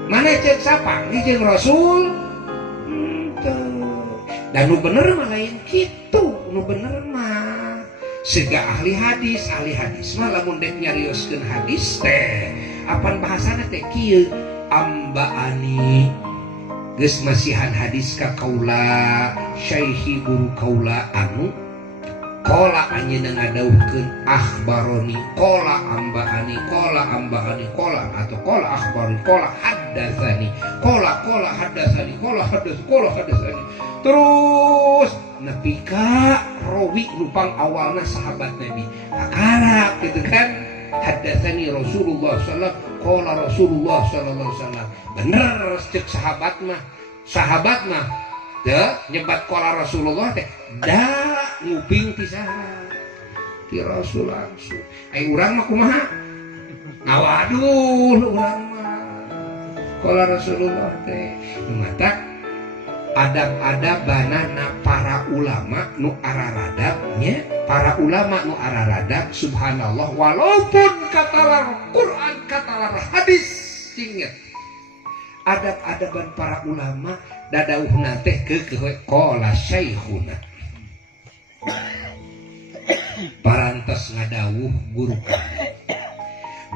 mana cek siapa? Ini jeung Rasul. Dan nu bener mah lain kitu, nu bener mah sega ahli hadis mah lamun dek nyarioskeun hadis teh apan bahasana teh kieu ambaani geus masihan hadis ka kaula syaihi guru kaula anu kola anjeunna ngadawuhkeun akhbaroni kola ambaani kola atau kola akhbaroni kola haddatsani kola haddatsani terus nepi ka rawi rupang awalna sahabat Nabi akarap gitu kan haddatsani Rasulullah sallallahu kola Rasulullah sallallahu alaihi wasallam bener cek sahabat mah teu nyebat kola Rasulullah teh da nguping ti saha ti Rasul langsung ai urang mah kumaha ngawadul urang mah Qala Rasulullah teh mata adab-adabanana para ulama nu araradabnya, para ulama nu araradab subhanallah walaupun katalar Quran katalar hadis inget adab-adaban para ulama dadauhna teh keukeue qala syaikhuna parantos ngadawuh guru kami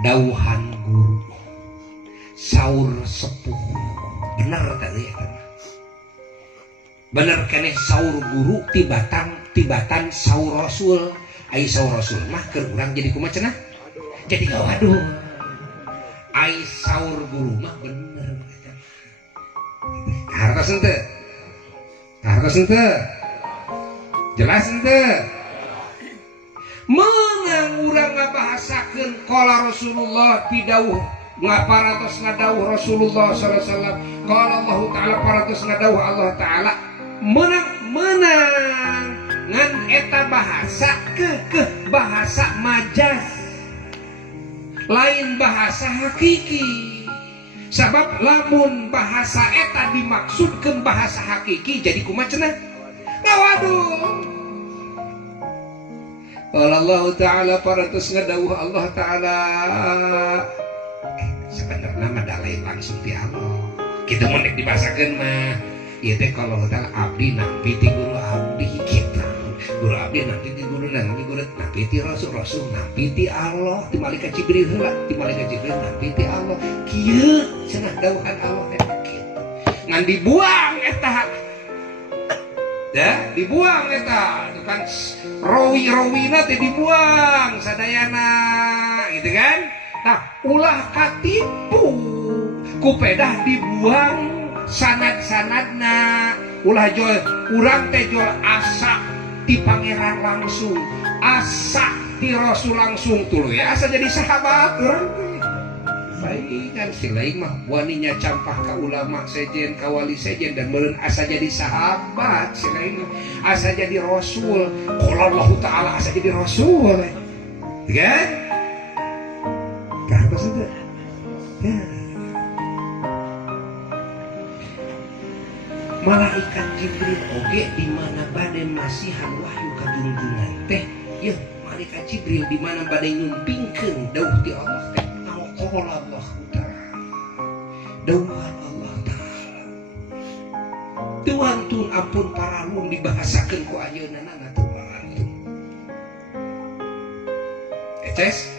dauhan guru saur sepuh bener tadi ya bener keneh saur guru tibatan saur rasul ai saur rasul mah keur urang jadi kumaha cenah jadi waduh ai saur guru mah bener hartos henteu jelas henteu meunang urang ngabahasakeun qala Rasulullah pidawuh ngaparantos ngadawuh Rasulullah sallallahu alaihi wasallam qala Allah taala parantos ngadawuh Allah taala menang ngan eta bahasa ke bahasa majaz lain bahasa hakiki sabab lamun bahasa eta dimaksudkeun bahasa hakiki jadi kumaha cenah waduh Allah taala parantos ngadawuh Allah taala sebenarnya mah da lain langsung ti Allah kitu mun dibahasakeun mah ieu teh kalau tah abdi nampi ti guru abdi kitu guru abdi nampi ti guru nampi ti rasul nampi ti Allah ti malaikat Jibril heula ti malaikat Jibril nampi ti Allah kieu cenah dawuhan Allah eta kitu ngan dibuang eta ya dibuang eta itu kan rawi-rawina teh dibuang sadayana gitu kan nah ulah katipu kupedah dibuang sanad-sanadna ulah jual urang teh jual asa di pangeran langsung asa di rasul langsung tuluy ya asa jadi sahabat urang teh baik kan silaing mah waninya campah ka ulama sejen ka wali sejen dan meureun asa jadi sahabat silaing asa jadi rasul qala Allah taala asa jadi rasul kan apa sudah ya malaikat Jibril oge di mana bade masihan wahyu ka junjungan teh ya malaikat Jibril di mana bade nyumpingkeun dawuh ti Allah teh qala Allah taala dawuhan Allah taala tuantun ampun paralun dibahasakeun ku ayeuna nana tuh paralun eces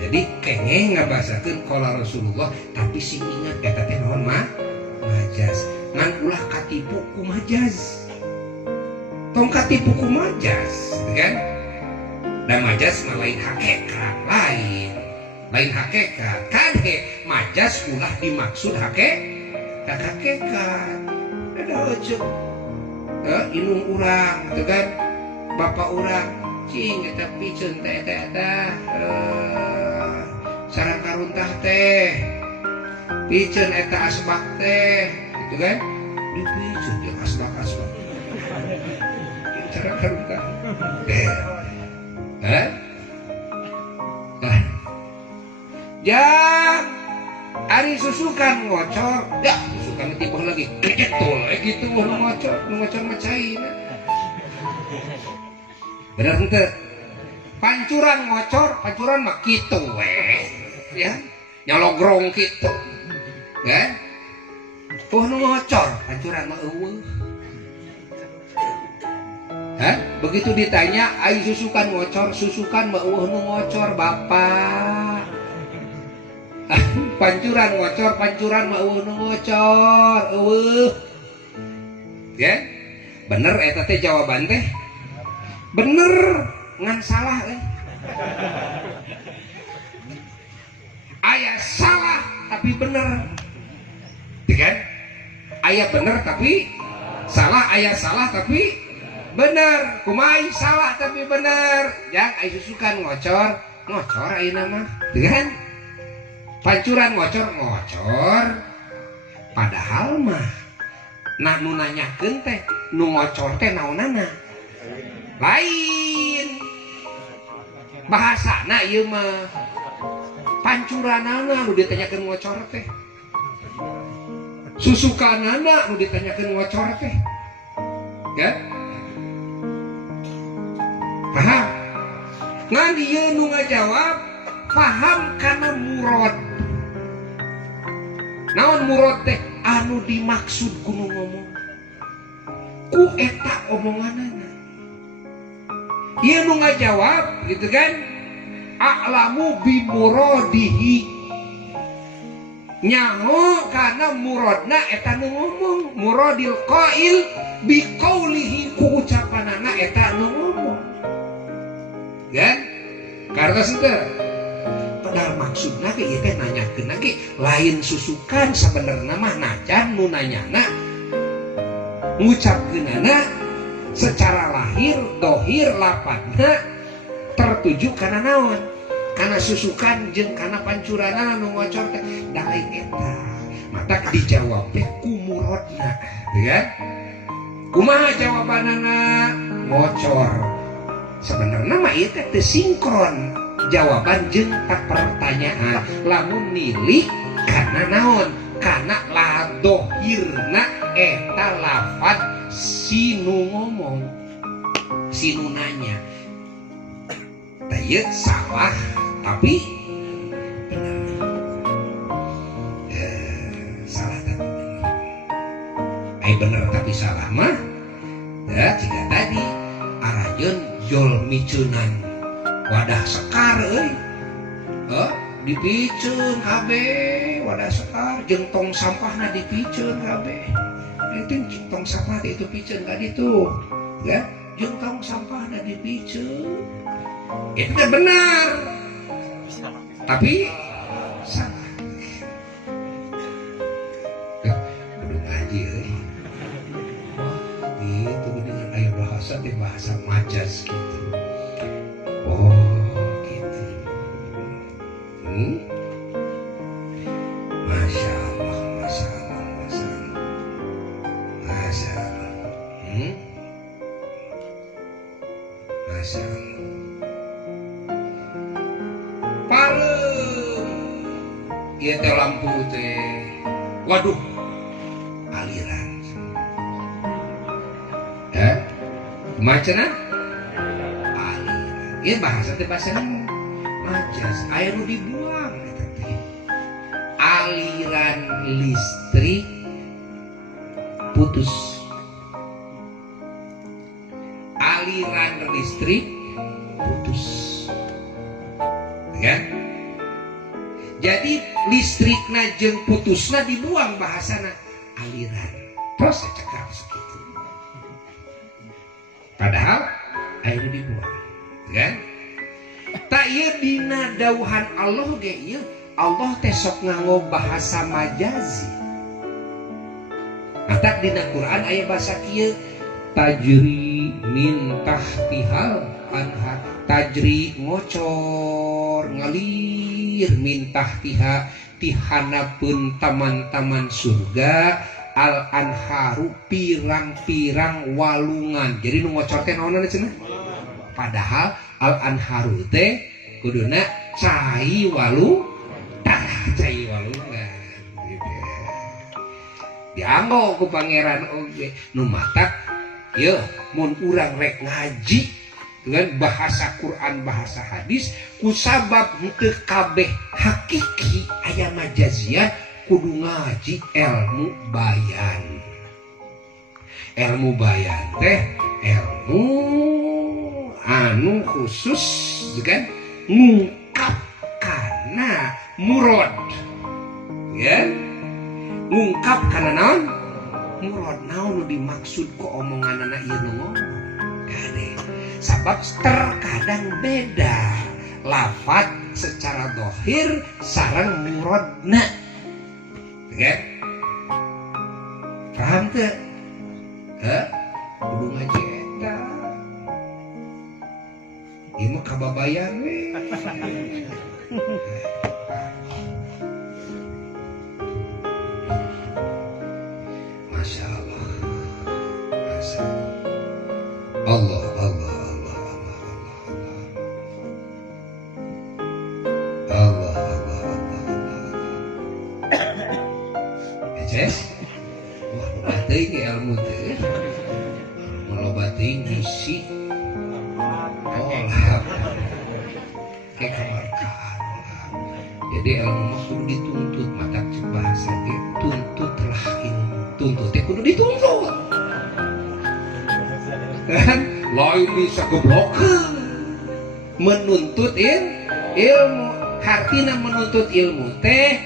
jadi kengeh ngabahasakeun qala Rasulullah tapi sing ingat eta teh naon mah majaz ngan ulah katipu ku majaz tong katipu ku majaz kan dan majaz mah lain hakikat lain hakikat kan majaz ulah dimaksud hakikat ada ojek inung urang gitu kan bapak urang cing eta piceun teh eta sareng karuntah teh piceun eta asbak teh gitu kan dipiceun jeung asbak sareng karuntah ya ari susukan ngocor ya susukan tiba lagi gitu ngocor macaina bener henteu pancuran ngocor pancuran mah kitu we ya nyologrong kitu kan nu ngocor pancuran mah eueuh begitu ditanya ai susukan ngocor susukan mah eueuh nu ngocor bapak pancuran ngocor pancuran mah eueuh nu ngocor eueuh ya bener eta teh jawaban teh bener ngan salah aya salah tapi bener kan aya bener tapi salah aya salah tapi bener kumai salah tapi bener yang aya susukan ngocor ayeuna mah kan pancuran ngocor padahal mah nah nu nanyakeun teh nu ngocor teh naonana lain bahasana ieu mah pancuranana nu ditanyakeun ngocor teh, susukanana nu ditanyakeun ngocor teh, kan? Paham? Ngan ieu nu ngajawab paham kana murad. Naon murad teh? Anu dimaksud kuno ngomong ku eta omonganana. Ieu nu ngajawab gitu kan, a'lamu bi muradihi, nyaho kana muradna eta nu ngomong, muradil qail bi qaulihi, ku ucapanana eta nu ngomong kan. Karena sudah padahal maksudna ge ieu teh nanyakeun ge lain susukan sabenerna mah najan nu nanyana ngucapkeunana secara lahir dohir lapatna tertuju kana naon, kana susukan jeung kana pancuranana nu ngocor teh da lain eta. Mata dijawab teh ku muradna, ya. Kumaha jawabanana? Ngocor. Sebenarnya mah ieu teh teu sinkron jawaban jeung pertanyaan. Lamun nilik kana naon? Kana la dohirna eta lafaz si nu ngomong, si nu nanya. Taya salah tapi benar. Salah tapi benar. Benar tapi salah mah ya jika tadi arajeun jol micunan wadah sekar dipiceun kabeh wadah sekar jeung tong sampahna dipiceun kabeh. Itu tong sampah itu piceun ka ditu ya, jeung tong sampahna dipiceun. Itu kan benar tapi salah. Kudu ngaji gitu dengan aya bahasa teh bahasa majaz gitu. Oh gitu. Masya Allah, Masya Allah, Masya Allah, Masya Allah, Masya Allah. Parem, ieu teh lampu teh, waduh, aliran. Macana aliran. Ieu bahasa teh bahasa majaz, aya nu dibuang eta teh. Aliran listrik putus. Aliran listrik putus. Ya. Jadi listrikna jeung putusna dibuang bahasana aliran. Terus cekap segitu. Padahal air dibuang, kan? Tak ieu dina dawuhan Allah ge ieu Allah teh sok nganggo bahasa majazi. Nah, dina Quran aya bahasa kieu tajri min tahtihal anhar, tajri ngocor ngalir min tahtiha tihanapeun taman-taman surga al anharu pirang-pirang walungan. Jadi nu ngocor teh naonna cenah? Padahal al anharu teh kuduna cai walu cai walungan gitu. Dianggo ku pangeran oge nu matak yeuh mun urang rek ngaji dengan bahasa Quran bahasa hadis kusabab henteu kabeh hakiki aya majazian kudu ngaji ilmu bayan. Ilmu bayan teh ilmu anu khusus kan ngungkap kana murad ya, ngungkap kana naon murad, naon nu dimaksud ku omonganna ieu nu ngomong gade. Sabab terkadang beda lafaz secara dohir sareng muradna. Kan? Paham teu? Kudu ngaji eta. Ieu mah kababayan we. Masya Allah. Masya Allah. Allah, Allah, Allah, Allah, Allah, Allah, Allah. puisi olah kayak kemarkaan olah. Jadi ilmu mah kudu dituntut, mata bahasa ge tuntutlah ilmu, tuntut teh kudu dituntut kan lain bisa goblokkeun menuntut ilmu. Hartina menuntut ilmu teh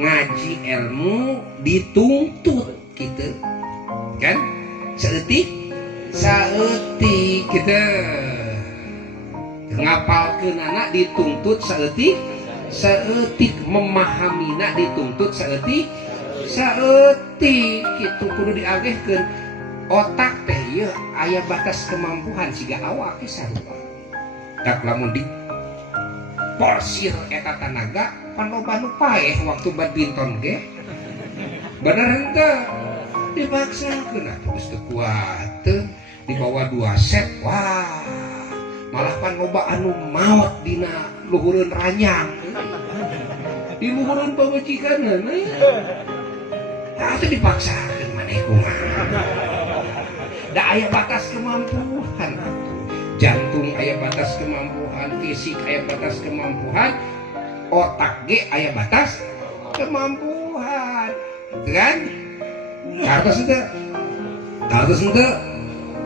ngaji ilmu dituntut gitu kan, saeutik gitu ngapalkeun anak dituntut saeutik memahaminak dituntut saeutik gitu kudu diagehkeun. Otak teh ieu aya batas kemampuan siga awak ge sarua. Tak lamun di porsir eta tanaga pan loba nu paeh waktu badminton ge. Bener henteu dipaksakeun atuh geus teu kuat teu dibawa 2 set wah malah pan loba anu maot dina luhureun ranjang di luhureun pamajikanna atuh dipaksakeun maneh kumaha. Da aya batas kemampuan jantung aya batas kemampuan, fisik aya batas kemampuan, otak ge aya batas kemampuan kan. Kartos henteu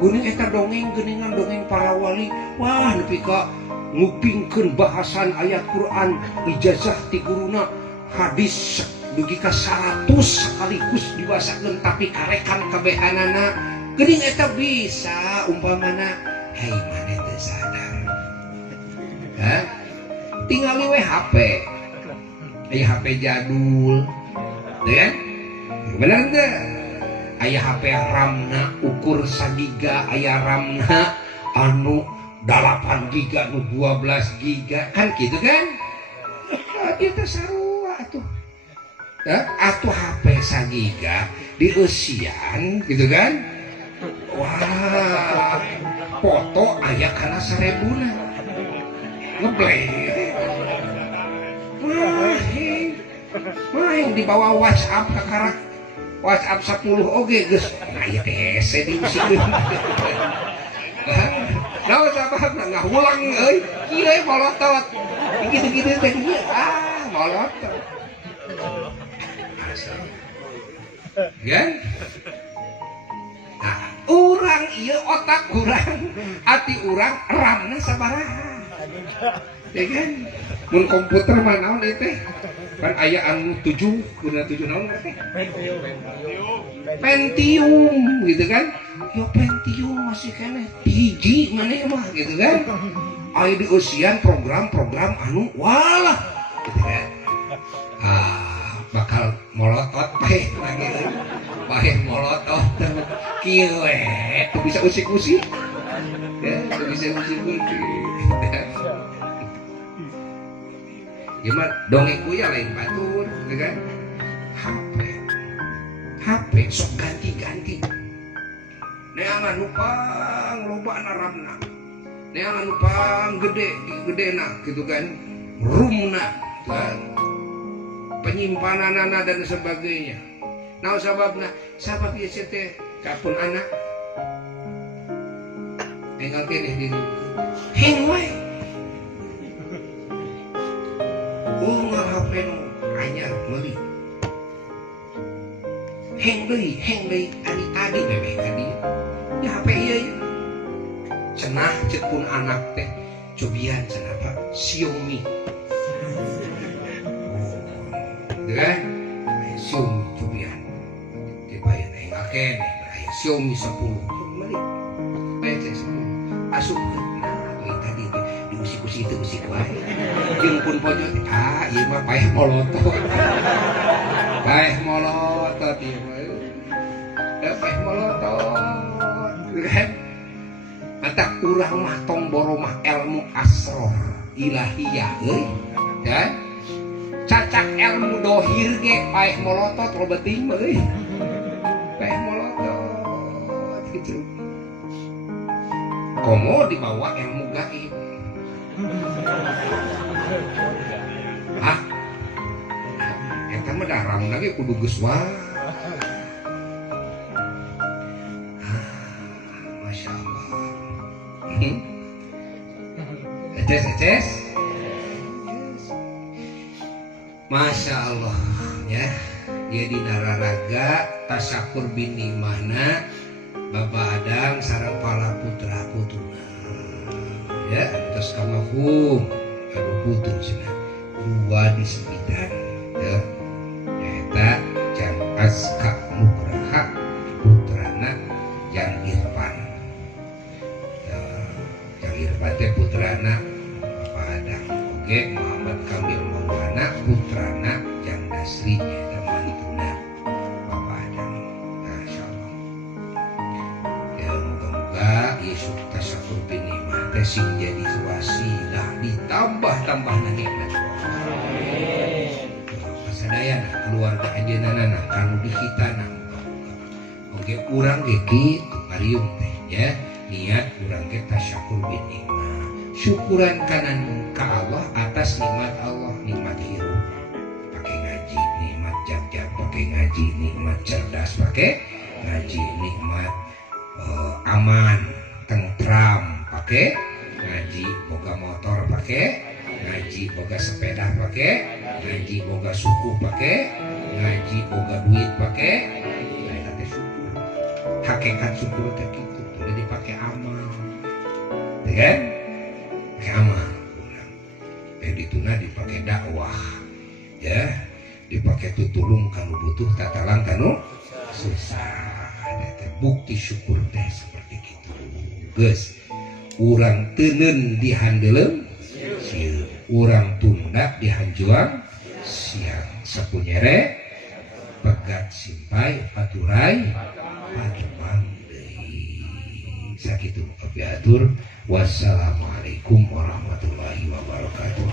geuning eta dongeng geuningan dongeng para wali wah nepi ka ngupingkeun bahasan ayat Quran ijazah ti guruna hadis dugi ka 100 sekaligus diwasakeun tapi karekan kabehanana geuning eta bisa umpamana hei maneh teu sadar hah tingali we HP aya HP jadul ya bener teu aya HP RAM-na ukur 1 giga aya RAM-na anu 8 giga anu 12 giga kan gitu kan kita sarua atuh atuh HP 1 giga dieusian gitu kan wah foto aya kana 1000-na ngeplay main dibawa WhatsApp ke karak WhatsApp 10 oge geus nah ieu teh hese diusikeun naon sababna ngahulang euy kieu molotot kitu-kitu teh ieu molotot kan nah urang ieu otak urang ati urang RAM-na sabaraha ya kan mun komputer mah naon ieu teh kan aya anu 7 bener 7 naon teh Pentium gitu kan yo Pentium masih kene hiji maneh mah gitu kan aya di usian program-program anu walah gitu kan bakal molotot paeh molotot kieu we teu bisa usik-usik ya teu bisa usik-usik gimana dongengku ya lain batur gitu kan HP sok ganti-ganti neangan nupang loba naramna neangan nupang gede-gedena gitu kan rumna kan penyimpananana dan sebagainya nah sabab ieu teh kapun anak enggal keneh di heng wae ngar HP nu anyar meuli heng deui adi bebeh ka dieu ya HP ieu cenah ceuk pun anak teh cobian cenah Pak Xiaomi kan Xiaomi cobian dibayar enggal keneh Xiaomi 10 meuli aya 10 asup tadi diusik-usik itu usik wae jeung pun pojok ieu mah paeh molotot ieu mah paeh molotot kan anta urang mah tong boro mah ilmu asror ilahiyah euy kan cacak ilmu dohir ge paeh molotot loba teuing mah euy paeh molotot gitu komo dibawa ilmu gaib eta mah daram lagi kudu geus Masya Allah Eces. Masya Allah ya. Dia di nararaga tasakur bini mana Bapak Adang sareng pala putra putuna ya terus kamafum aduh putu cenah dua disepitan ya eta Jang Aska Nugraha putrana Jang Irfan Jang Irfan teh putrana Bapak Adang oke Muhammad Kamil Maulana putrana Jang Dasri eta mantuna Bapak Adang. Masya Allah ya moga-moga Yesus tasakur binikmah teh sing jadi wasilah ditambah nikmat pasadayana keluarga ajeunana kanu dihitana oge urang ge kitu Marium teh ya niat urang ge tasyakur binikmah syukuran kanan ka Allah atas nikmat Allah nikmat hirup pakai ngaji nikmat jag pakai ngaji nikmat cerdas pakai ngaji nikmat aman tentram pakai ngaji boga motor pakai ngaji boga sepeda pakai ngaji boga suku pakai ngaji boga duit pakai eta teh syukur hakikat syukur teh kitu udah dipakai amal ya kan pakai amal dituna dipakai dakwah ya dipakai tutulung kanu butuh tatalang kanu susah bukti syukur teh seperti itu geus urang teuneun dihandelem sieun urang tunda dihanjuang siang sapunyere pegat simpai paturai paduang deui sakitu atur wassalamualaikum warahmatullahi wabarakatuh.